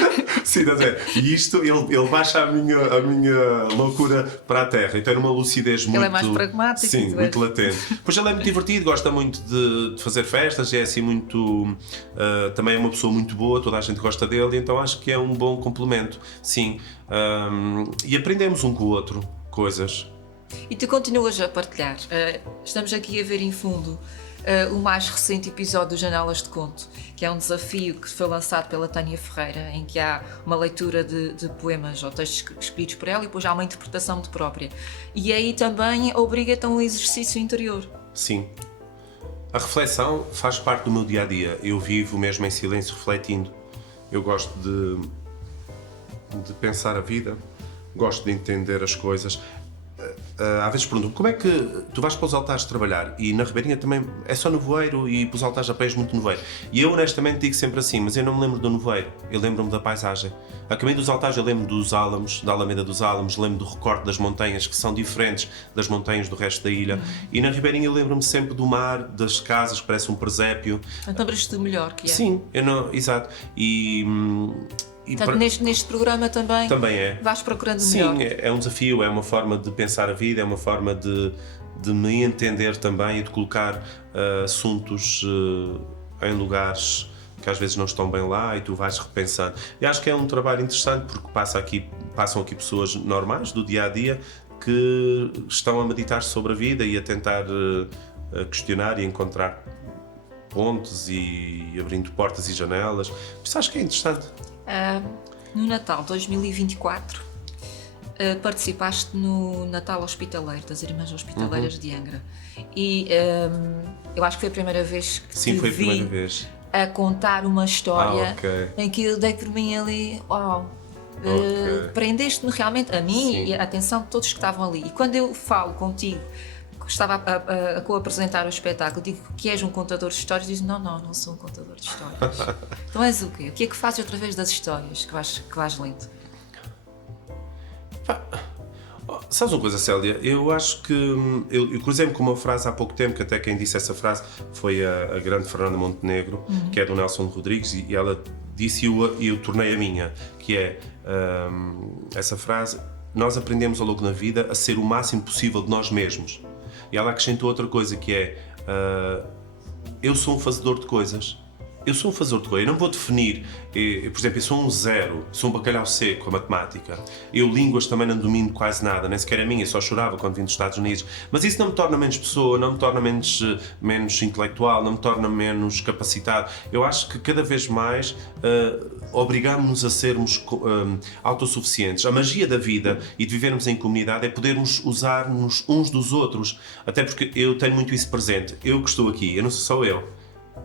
Sim, não é? E isto, ele baixa a minha loucura para a terra e tem uma lucidez muito... Ele é mais pragmático. Sim, muito latente. Pois ele é muito divertido, gosta muito de fazer festas, é assim muito... também é uma pessoa muito boa, toda a gente gosta dele, então acho que é um bom complemento, sim. E aprendemos um com o outro coisas. E tu continuas a partilhar. Estamos aqui a ver em fundo o mais recente episódio do Janelas de Conto, que é um desafio que foi lançado pela Tânia Ferreira, em que há uma leitura de poemas ou textos escritos por ela e depois há uma interpretação de própria. E aí também obriga-te a um exercício interior. Sim. A reflexão faz parte do meu dia-a-dia. Eu vivo mesmo em silêncio refletindo. Eu gosto de pensar a vida, gosto de entender as coisas. Às vezes perguntam-me, como é que tu vais para os altares trabalhar? E na Ribeirinha também é só nevoeiro e para os altares apanhas muito nevoeiro. E eu honestamente digo sempre assim, mas eu não me lembro do nevoeiro, eu lembro-me da paisagem. A caminho dos altares eu lembro dos álamos, da Alameda dos Álamos, lembro do recorte das montanhas que são diferentes das montanhas do resto da ilha. E na Ribeirinha eu lembro-me sempre do mar, das casas que parece um presépio. Então lembras-te do melhor que é. Sim, exato. Portanto, neste programa também é. vais procurando o melhor. Sim, É um desafio, é uma forma de pensar a vida, é uma forma de me entender também e de colocar assuntos em lugares que às vezes não estão bem lá e tu vais repensando. E acho que é um trabalho interessante porque passam aqui pessoas normais do dia-a-dia que estão a meditar sobre a vida e a tentar questionar e encontrar pontes e abrindo portas e janelas. Por isso acho que é interessante. No Natal 2024 participaste no Natal Hospitaleiro das Irmãs Hospitaleiras de Angra e eu acho que foi a primeira vez que Sim, te foi a vi primeira vez. a contar uma história okay. em que eu dei por mim ali, prendeste-me realmente a mim Sim. e a atenção de todos que estavam ali. E quando eu falo contigo, estava a co-apresentar o espetáculo, digo que és um contador de histórias, dizes, não sou um contador de histórias. Então és o quê? O que é que fazes através das histórias que vais lendo? Sabes uma coisa, Célia? Eu acho que eu cruzei-me com uma frase há pouco tempo, que até quem disse essa frase foi a grande Fernanda Montenegro, que é do Nelson Rodrigues, e ela disse e eu tornei a minha, que é essa frase: nós aprendemos ao longo da vida a ser o máximo possível de nós mesmos. E ela acrescentou outra coisa que é eu sou um fazedor de coisas. Eu sou um fazedor de coisas. Eu não vou definir, por exemplo, eu sou um zero, sou um bacalhau seco a matemática. Eu línguas também não domino quase nada, nem sequer a minha, só chorava quando vim dos Estados Unidos. Mas isso não me torna menos pessoa, não me torna menos intelectual, não me torna menos capacitado. Eu acho que cada vez mais obrigamos-nos a sermos autossuficientes. A magia da vida e de vivermos em comunidade é podermos usar-nos uns dos outros. Até porque eu tenho muito isso presente. Eu que estou aqui, eu não sou só eu.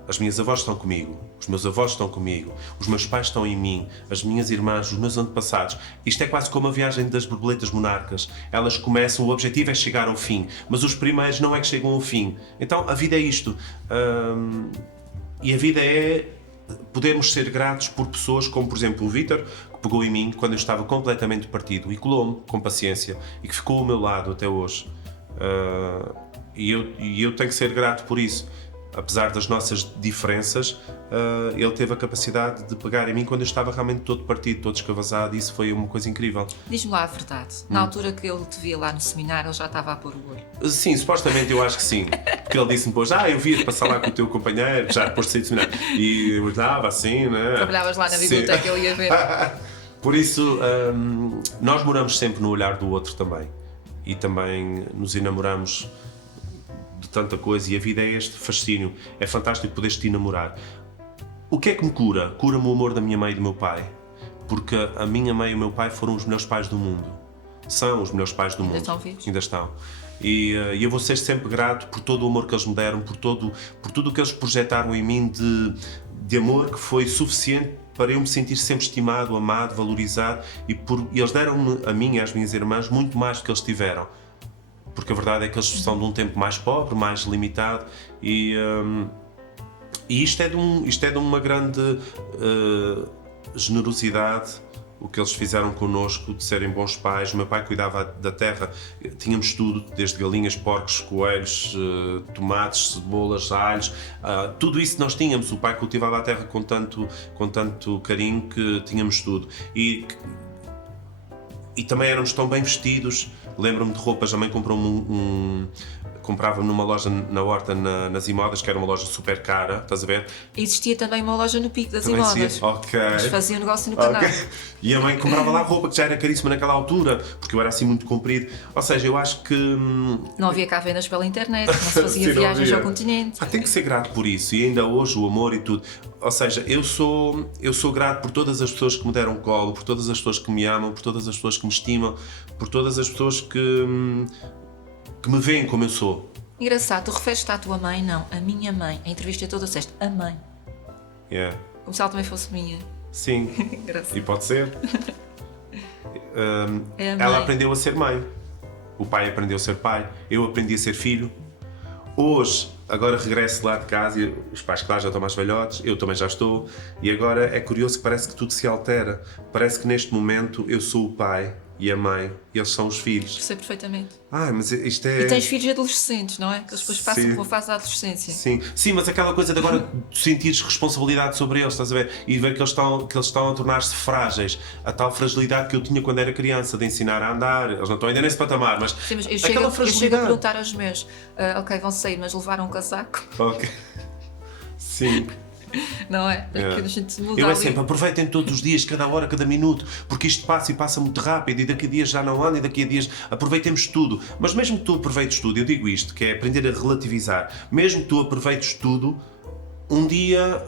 As minhas avós estão comigo, os meus avós estão comigo, os meus pais estão em mim, as minhas irmãs, os meus antepassados. Isto é quase como a viagem das borboletas monarcas. Elas começam, o objetivo é chegar ao fim, mas os primeiros não é que chegam ao fim. Então a vida é isto. E a vida é podermos ser gratos por pessoas como, por exemplo, o Vítor, que pegou em mim quando eu estava completamente partido e colou-me com paciência e que ficou ao meu lado até hoje. E eu tenho que ser grato por isso. Apesar das nossas diferenças, ele teve a capacidade de pegar em mim quando eu estava realmente todo partido, todo escavazado, e isso foi uma coisa incrível. Diz-me lá a verdade. Na altura que ele te via lá no seminário, ele já estava a pôr o olho? Sim, supostamente eu acho que sim. Porque ele disse-me depois, eu via-te passar lá com o teu companheiro, já depois de sair do seminário. E eu estava assim, né? Trabalhavas lá na biblioteca, ele ia ver. Por isso, nós moramos sempre no olhar do outro também. E também nos enamoramos de tanta coisa, e a vida é este fascínio. É fantástico poderes te namorar. O que é que me cura? Cura-me o amor da minha mãe e do meu pai. Porque a minha mãe e o meu pai foram os melhores pais do mundo. São os melhores pais do mundo. Estão vivos? Ainda estão. E eu vou ser sempre grato por todo o amor que eles me deram, por tudo o que eles projetaram em mim de amor, que foi suficiente para eu me sentir sempre estimado, amado, valorizado, e eles deram-me, a mim e às minhas irmãs, muito mais do que eles tiveram. Porque a verdade é que eles são de um tempo mais pobre, mais limitado, e isto é de uma grande generosidade, o que eles fizeram connosco, de serem bons pais. O meu pai cuidava da terra, tínhamos tudo, desde galinhas, porcos, coelhos, tomates, cebolas, alhos, tudo isso nós tínhamos. O pai cultivava a terra com tanto carinho que tínhamos tudo. E também éramos tão bem vestidos. Lembro-me de roupas, a mãe comprou-me comprava-me numa loja na Horta, nas Imodas, que era uma loja super cara, estás a ver? Existia também uma loja no Pico das Também Imodas. Ok. Eles faziam negócio no canal. Okay. E a mãe comprava lá roupa que já era caríssima naquela altura, porque eu era assim muito comprido. Ou seja, eu acho que... Não havia cá vendas pela internet, não se fazia Sim, viagens ao continente. Tem que ser grato por isso, e ainda hoje o amor e tudo. Ou seja, eu sou grato por todas as pessoas que me deram colo, por todas as pessoas que me amam, por todas as pessoas que me estimam, por todas as pessoas que me veem como eu sou. Engraçado, tu referes-te à tua mãe? Não, a minha mãe. A entrevista toda disseste a mãe. Yeah. Como se ela também fosse minha. Sim, Engraçado. e pode ser. É a Ela mãe. aprendeu a ser mãe, o pai aprendeu a ser pai, eu aprendi a ser filho. Hoje, agora regresso lá de casa e os pais, claro, já estão mais velhotes, eu também já estou, e agora é curioso que parece que tudo se altera. Parece que neste momento eu sou o pai e a mãe, e eles são os filhos. Sei perfeitamente. Mas isto é... E tens filhos adolescentes, não é? Que eles depois passam Sim. por uma fase da adolescência. Sim, mas aquela coisa de agora sentires responsabilidade sobre eles, estás a ver? E ver que eles estão a tornar-se frágeis. A tal fragilidade que eu tinha quando era criança, de ensinar a andar. Eles não estão ainda nesse patamar, mas... Sim, mas eu aquela chego a perguntar aos meus, ok, vão sair, mas levaram um casaco? Ok. Sim. Não é? Porque a gente muda Eu ali. sempre, aproveitem todos os dias, cada hora, cada minuto, porque isto passa e passa muito rápido, e daqui a dias já não anda, e daqui a dias aproveitemos tudo. Mas mesmo que tu aproveites tudo, eu digo isto, que é aprender a relativizar, mesmo que tu aproveites tudo, um dia,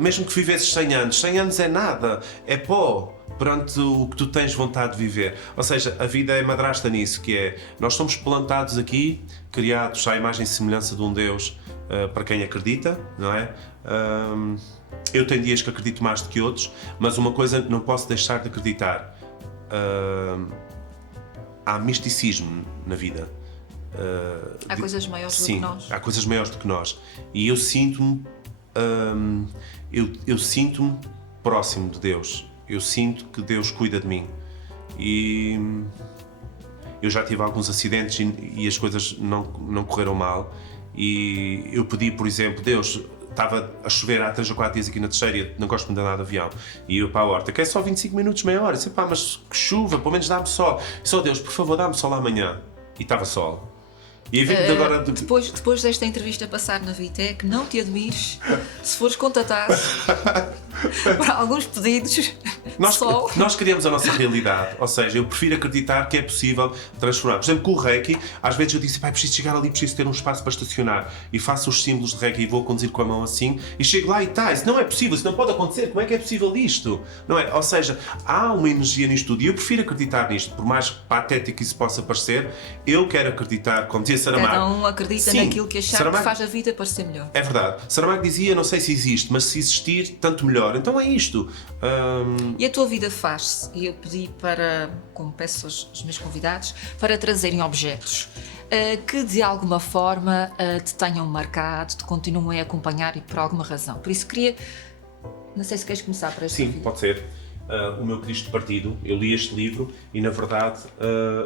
mesmo que vivesses 100 anos é nada, é pó perante o que tu tens vontade de viver. Ou seja, a vida é madrasta nisso, que é, nós somos plantados aqui, criados à imagem e semelhança de um Deus, para quem acredita, não é? Eu tenho dias que acredito mais do que outros, mas uma coisa não posso deixar de acreditar: há misticismo na vida. Há coisas maiores do que nós. Há coisas maiores do que nós. E eu sinto-me eu sinto-me próximo de Deus. Eu sinto que Deus cuida de mim. E eu já tive alguns acidentes e as coisas não correram mal. E eu pedi, por exemplo, Deus, estava a chover há 3 ou 4 dias aqui na Teixeira, não gosto muito de andar de avião, e eu para a horta, que é só 25 minutos, meia hora, eu disse, pá, mas que chuva, pelo menos dá-me sol. E só Deus, por favor, dá-me sol amanhã. E estava sol. E agora... Depois desta entrevista passar na Vitec, não te admires se fores contatado para alguns pedidos. Nós criamos a nossa realidade, ou seja, eu prefiro acreditar que é possível transformar. Por exemplo, com o Reiki, às vezes eu disse, pai, preciso chegar ali, preciso ter um espaço para estacionar, e faço os símbolos de Reiki e vou conduzir com a mão assim, e chego lá e isso não é possível, isso não pode acontecer, como é que é possível isto? Não é? Ou seja, há uma energia nisto tudo, e eu prefiro acreditar nisto, por mais patético isso possa parecer, eu quero acreditar, como dizia Saramago. Cada um acredita naquilo que achar que faz a vida parecer melhor. É verdade. Saramago dizia, não sei se existe, mas se existir, tanto melhor. Então é isto. E a tua vida faz-se. E eu pedi para, como peço aos meus convidados, para trazerem objetos que de alguma forma te tenham marcado, te continuem a acompanhar e por alguma razão. Por isso queria... Não sei se queres começar para esta Sim, vida. pode ser. O meu Cristo Partido. Eu li este livro e, na verdade,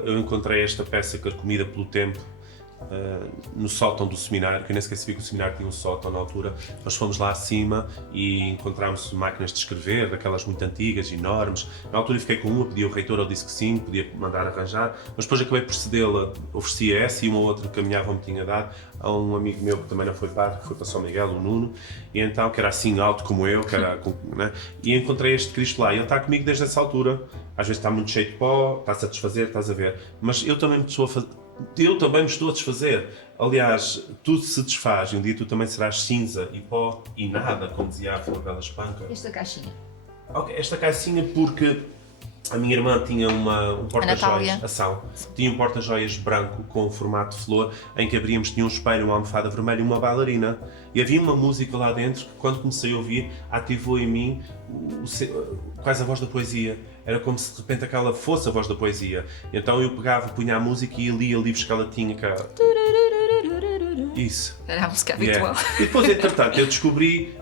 eu encontrei esta peça carcomida pelo tempo no sótão do seminário, que eu nem sequer sabia que o seminário tinha um sótão na altura. Nós fomos lá acima e encontramos máquinas de escrever, daquelas muito antigas, enormes. Na altura eu fiquei com uma, pedi ao reitor, ele disse que sim, podia mandar arranjar, mas depois acabei por cedê-la, oferecia essa e uma outra que a minha avó me tinha dado a um amigo meu que também não foi padre, que foi para São Miguel, o Nuno, e então, que era assim alto como eu, que era, né? E encontrei este Cristo lá, e ele está comigo desde essa altura. Às vezes está muito cheio de pó, está-se a desfazer, estás a ver, mas eu também me estou Eu também me estou a desfazer. Aliás, tudo se desfaz e um dia tu também serás cinza e pó e nada, como dizia a Flor Bela Espanca. Esta caixinha. Ok, esta caixinha porque a minha irmã tinha um porta-joias, ação, tinha um porta-joias branco com o formato de flor, em que abríamos, tinha um espelho, uma almofada vermelha e uma bailarina. E havia uma música lá dentro que, quando comecei a ouvir, ativou em mim quase a voz da poesia. Era como se de repente aquela fosse a voz da poesia. Então eu pegava, punha a música e lia livros que ela tinha cá. Isso. Era a música habitual. E depois, entretanto, eu descobri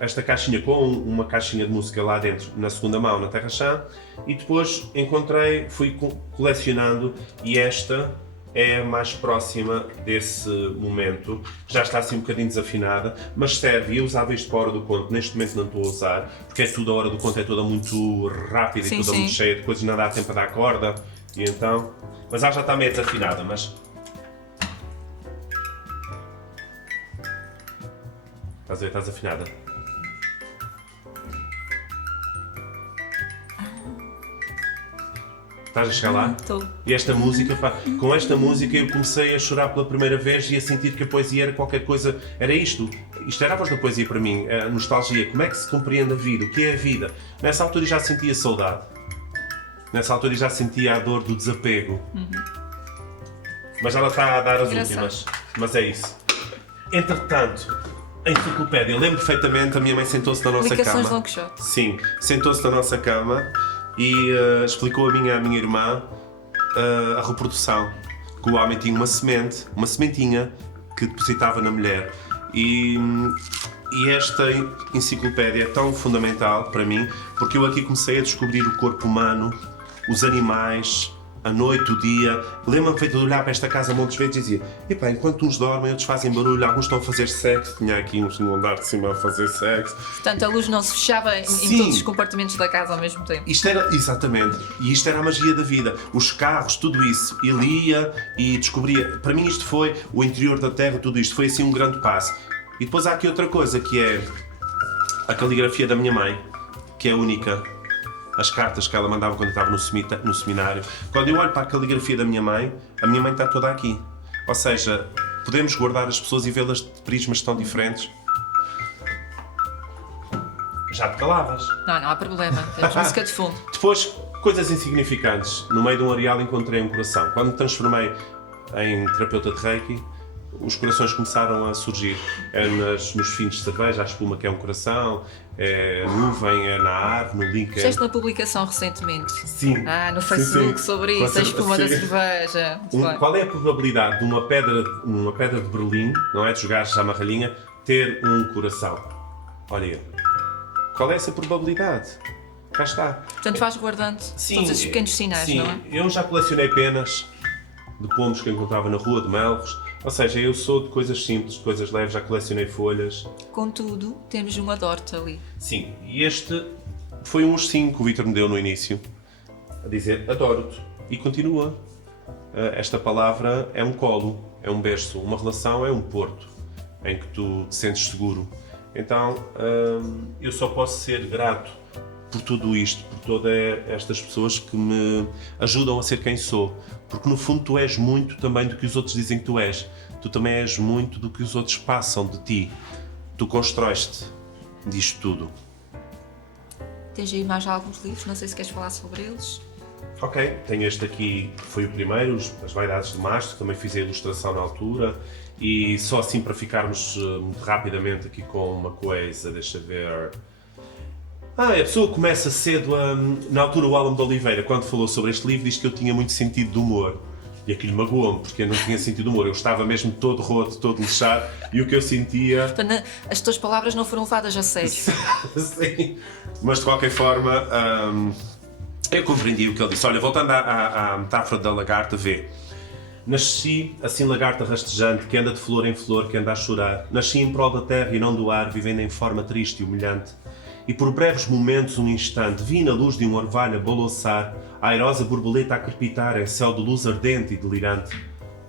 esta caixinha com uma caixinha de música lá dentro, na segunda mão, na Terra Chã, e depois fui colecionando, e esta é a mais próxima desse momento. Já está assim um bocadinho desafinada, mas serve, e eu usava isto para a hora do conto, neste momento não estou a usar, porque a hora do conto é toda muito rápida e toda muito cheia de coisas, não dá tempo a dar corda, e então... Mas ela já está meio desafinada, mas... Estás a ver? Estás afinada. Estás a chegar lá? Estou. E esta música, pá, com esta música eu comecei a chorar pela primeira vez e a sentir que a poesia era qualquer coisa. Era isto. Isto era a voz da poesia para mim. A nostalgia. Como é que se compreende a vida? O que é a vida? Nessa altura eu já sentia saudade. Nessa altura eu já sentia a dor do desapego. Mas ela está a dar as últimas. Mas é isso. Entretanto... A enciclopédia, eu lembro perfeitamente, a minha mãe sentou-se na nossa Publicações cama. Don Quixote. Sim, sentou-se na nossa cama e explicou a minha irmã a reprodução. Que o homem tinha uma sementinha que depositava na mulher. E esta enciclopédia é tão fundamental para mim, porque eu aqui comecei a descobrir o corpo humano, os animais, a noite, o dia. Lembro-me feito de olhar para esta casa montes vezes e dizia: epá, enquanto uns dormem, outros fazem barulho, alguns estão a fazer sexo. Tinha aqui uns no andar de cima a fazer sexo. Portanto, a luz não se fechava em todos os compartimentos da casa ao mesmo tempo. Isto era, exatamente, e isto era a magia da vida. Os carros, tudo isso. E lia e descobria. Para mim isto foi o interior da terra, tudo isto. Foi assim um grande passo. E depois há aqui outra coisa, que é a caligrafia da minha mãe, que é única. As cartas que ela mandava quando eu estava no seminário. Quando eu olho para a caligrafia da minha mãe, a minha mãe está toda aqui. Ou seja, podemos guardar as pessoas e vê-las de prismas tão diferentes. Já te calavas. Não há problema. Temos música de fundo. Depois, coisas insignificantes. No meio de um areal encontrei um coração. Quando me transformei em terapeuta de Reiki, os corações começaram a surgir. É nos fins de cerveja, a espuma que é um coração, é a nuvem, é na árvore, no link. Fizeste uma publicação recentemente. Sim. No Facebook, sim. sobre isso, a espuma da cerveja. Qual é a probabilidade de uma pedra de Berlim, não é? De jogares à marralhinha, ter um coração? Olha, qual é essa probabilidade? Cá está. Portanto, vais guardando todos esses pequenos sinais, não é? Eu já colecionei penas de pomos que eu encontrava na rua, de melros. Ou seja, eu sou de coisas simples, de coisas leves, já colecionei folhas. Contudo, temos uma Dorte ali. Sim, e este foi um ursinho que o Vítor me deu no início, a dizer adoro-te. E continua. Esta palavra é um colo, é um berço, uma relação é um porto, em que tu te sentes seguro. Então, eu só posso ser grato por tudo isto, por todas estas pessoas que me ajudam a ser quem sou. Porque no fundo tu és muito também do que os outros dizem que tu és. Tu também és muito do que os outros passam de ti. Tu constróis-te disto tudo. Tens aí mais alguns livros, não sei se queres falar sobre eles. Ok, tenho este aqui, que foi o primeiro, As Vaidades de Mastro, também fiz a ilustração na altura. E só assim para ficarmos muito rapidamente aqui com uma coisa, deixa ver... A pessoa começa cedo na altura o Álamo de Oliveira, quando falou sobre este livro, disse que eu tinha muito sentido de humor. E aquilo magoou-me, porque eu não tinha sentido de humor. Eu estava mesmo todo roto, todo lixado, e o que eu sentia... Portanto, as tuas palavras não foram levadas a sério. Sim, mas de qualquer forma, eu compreendi o que ele disse. Olha, voltando à metáfora da lagarta, vê. Nasci, assim lagarta rastejante, que anda de flor em flor, que anda a chorar. Nasci em prol da terra e não do ar, vivendo em forma triste e humilhante. E por breves momentos, um instante, vi na luz de um orvalho a balouçar, a airosa borboleta a crepitar em céu de luz ardente e delirante.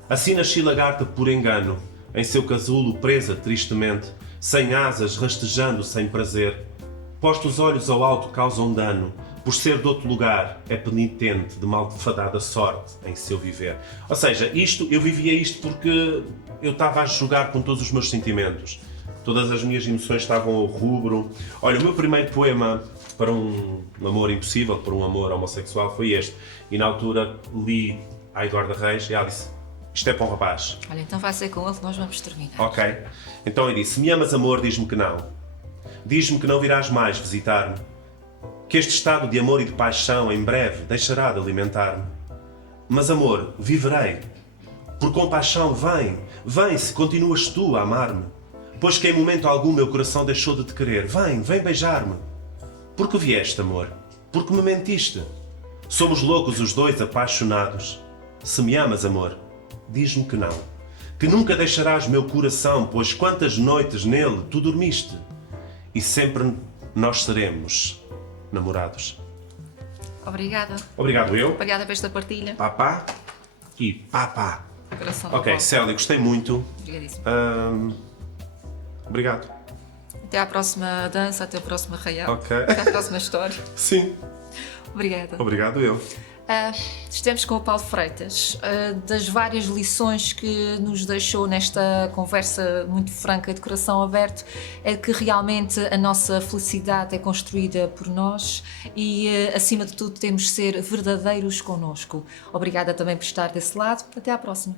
Assim nasci lagarta por engano, em seu casulo presa tristemente, sem asas, rastejando sem prazer. Posto os olhos ao alto causam dano, por ser de outro lugar, é penitente de malfadada sorte em seu viver. Ou seja, eu vivia isto porque eu estava a jogar com todos os meus sentimentos. Todas as minhas emoções estavam ao rubro. Olha, o meu primeiro poema para um amor impossível, para um amor homossexual, foi este. E na altura li a Eduarda Reis e ela disse: isto é para um rapaz. Olha, então vai ser com ele que nós vamos terminar. Ok. Então eu disse: me amas, amor, diz-me que não. Diz-me que não virás mais visitar-me. Que este estado de amor e de paixão em breve deixará de alimentar-me. Mas amor, viverei. Por compaixão vem se continuas tu a amar-me. Pois que em momento algum meu coração deixou de te querer. Vem beijar-me. Porque vieste, amor? Porque me mentiste. Somos loucos os dois apaixonados. Se me amas, amor, diz-me que não. Que nunca deixarás meu coração, pois quantas noites nele tu dormiste. E sempre nós seremos namorados. Obrigada. Obrigado eu. Obrigada por esta partilha. Papá e papá. Coração Ok, do Célia, gostei muito. Obrigadíssimo. Obrigado. Até à próxima dança, até ao próximo arraial. Ok. Até à próxima história. Sim. Obrigada. Obrigado eu. Estamos com o Paulo Freitas. Das várias lições que nos deixou nesta conversa muito franca, de coração aberto, é que realmente a nossa felicidade é construída por nós e, acima de tudo, temos de ser verdadeiros connosco. Obrigada também por estar desse lado. Até à próxima.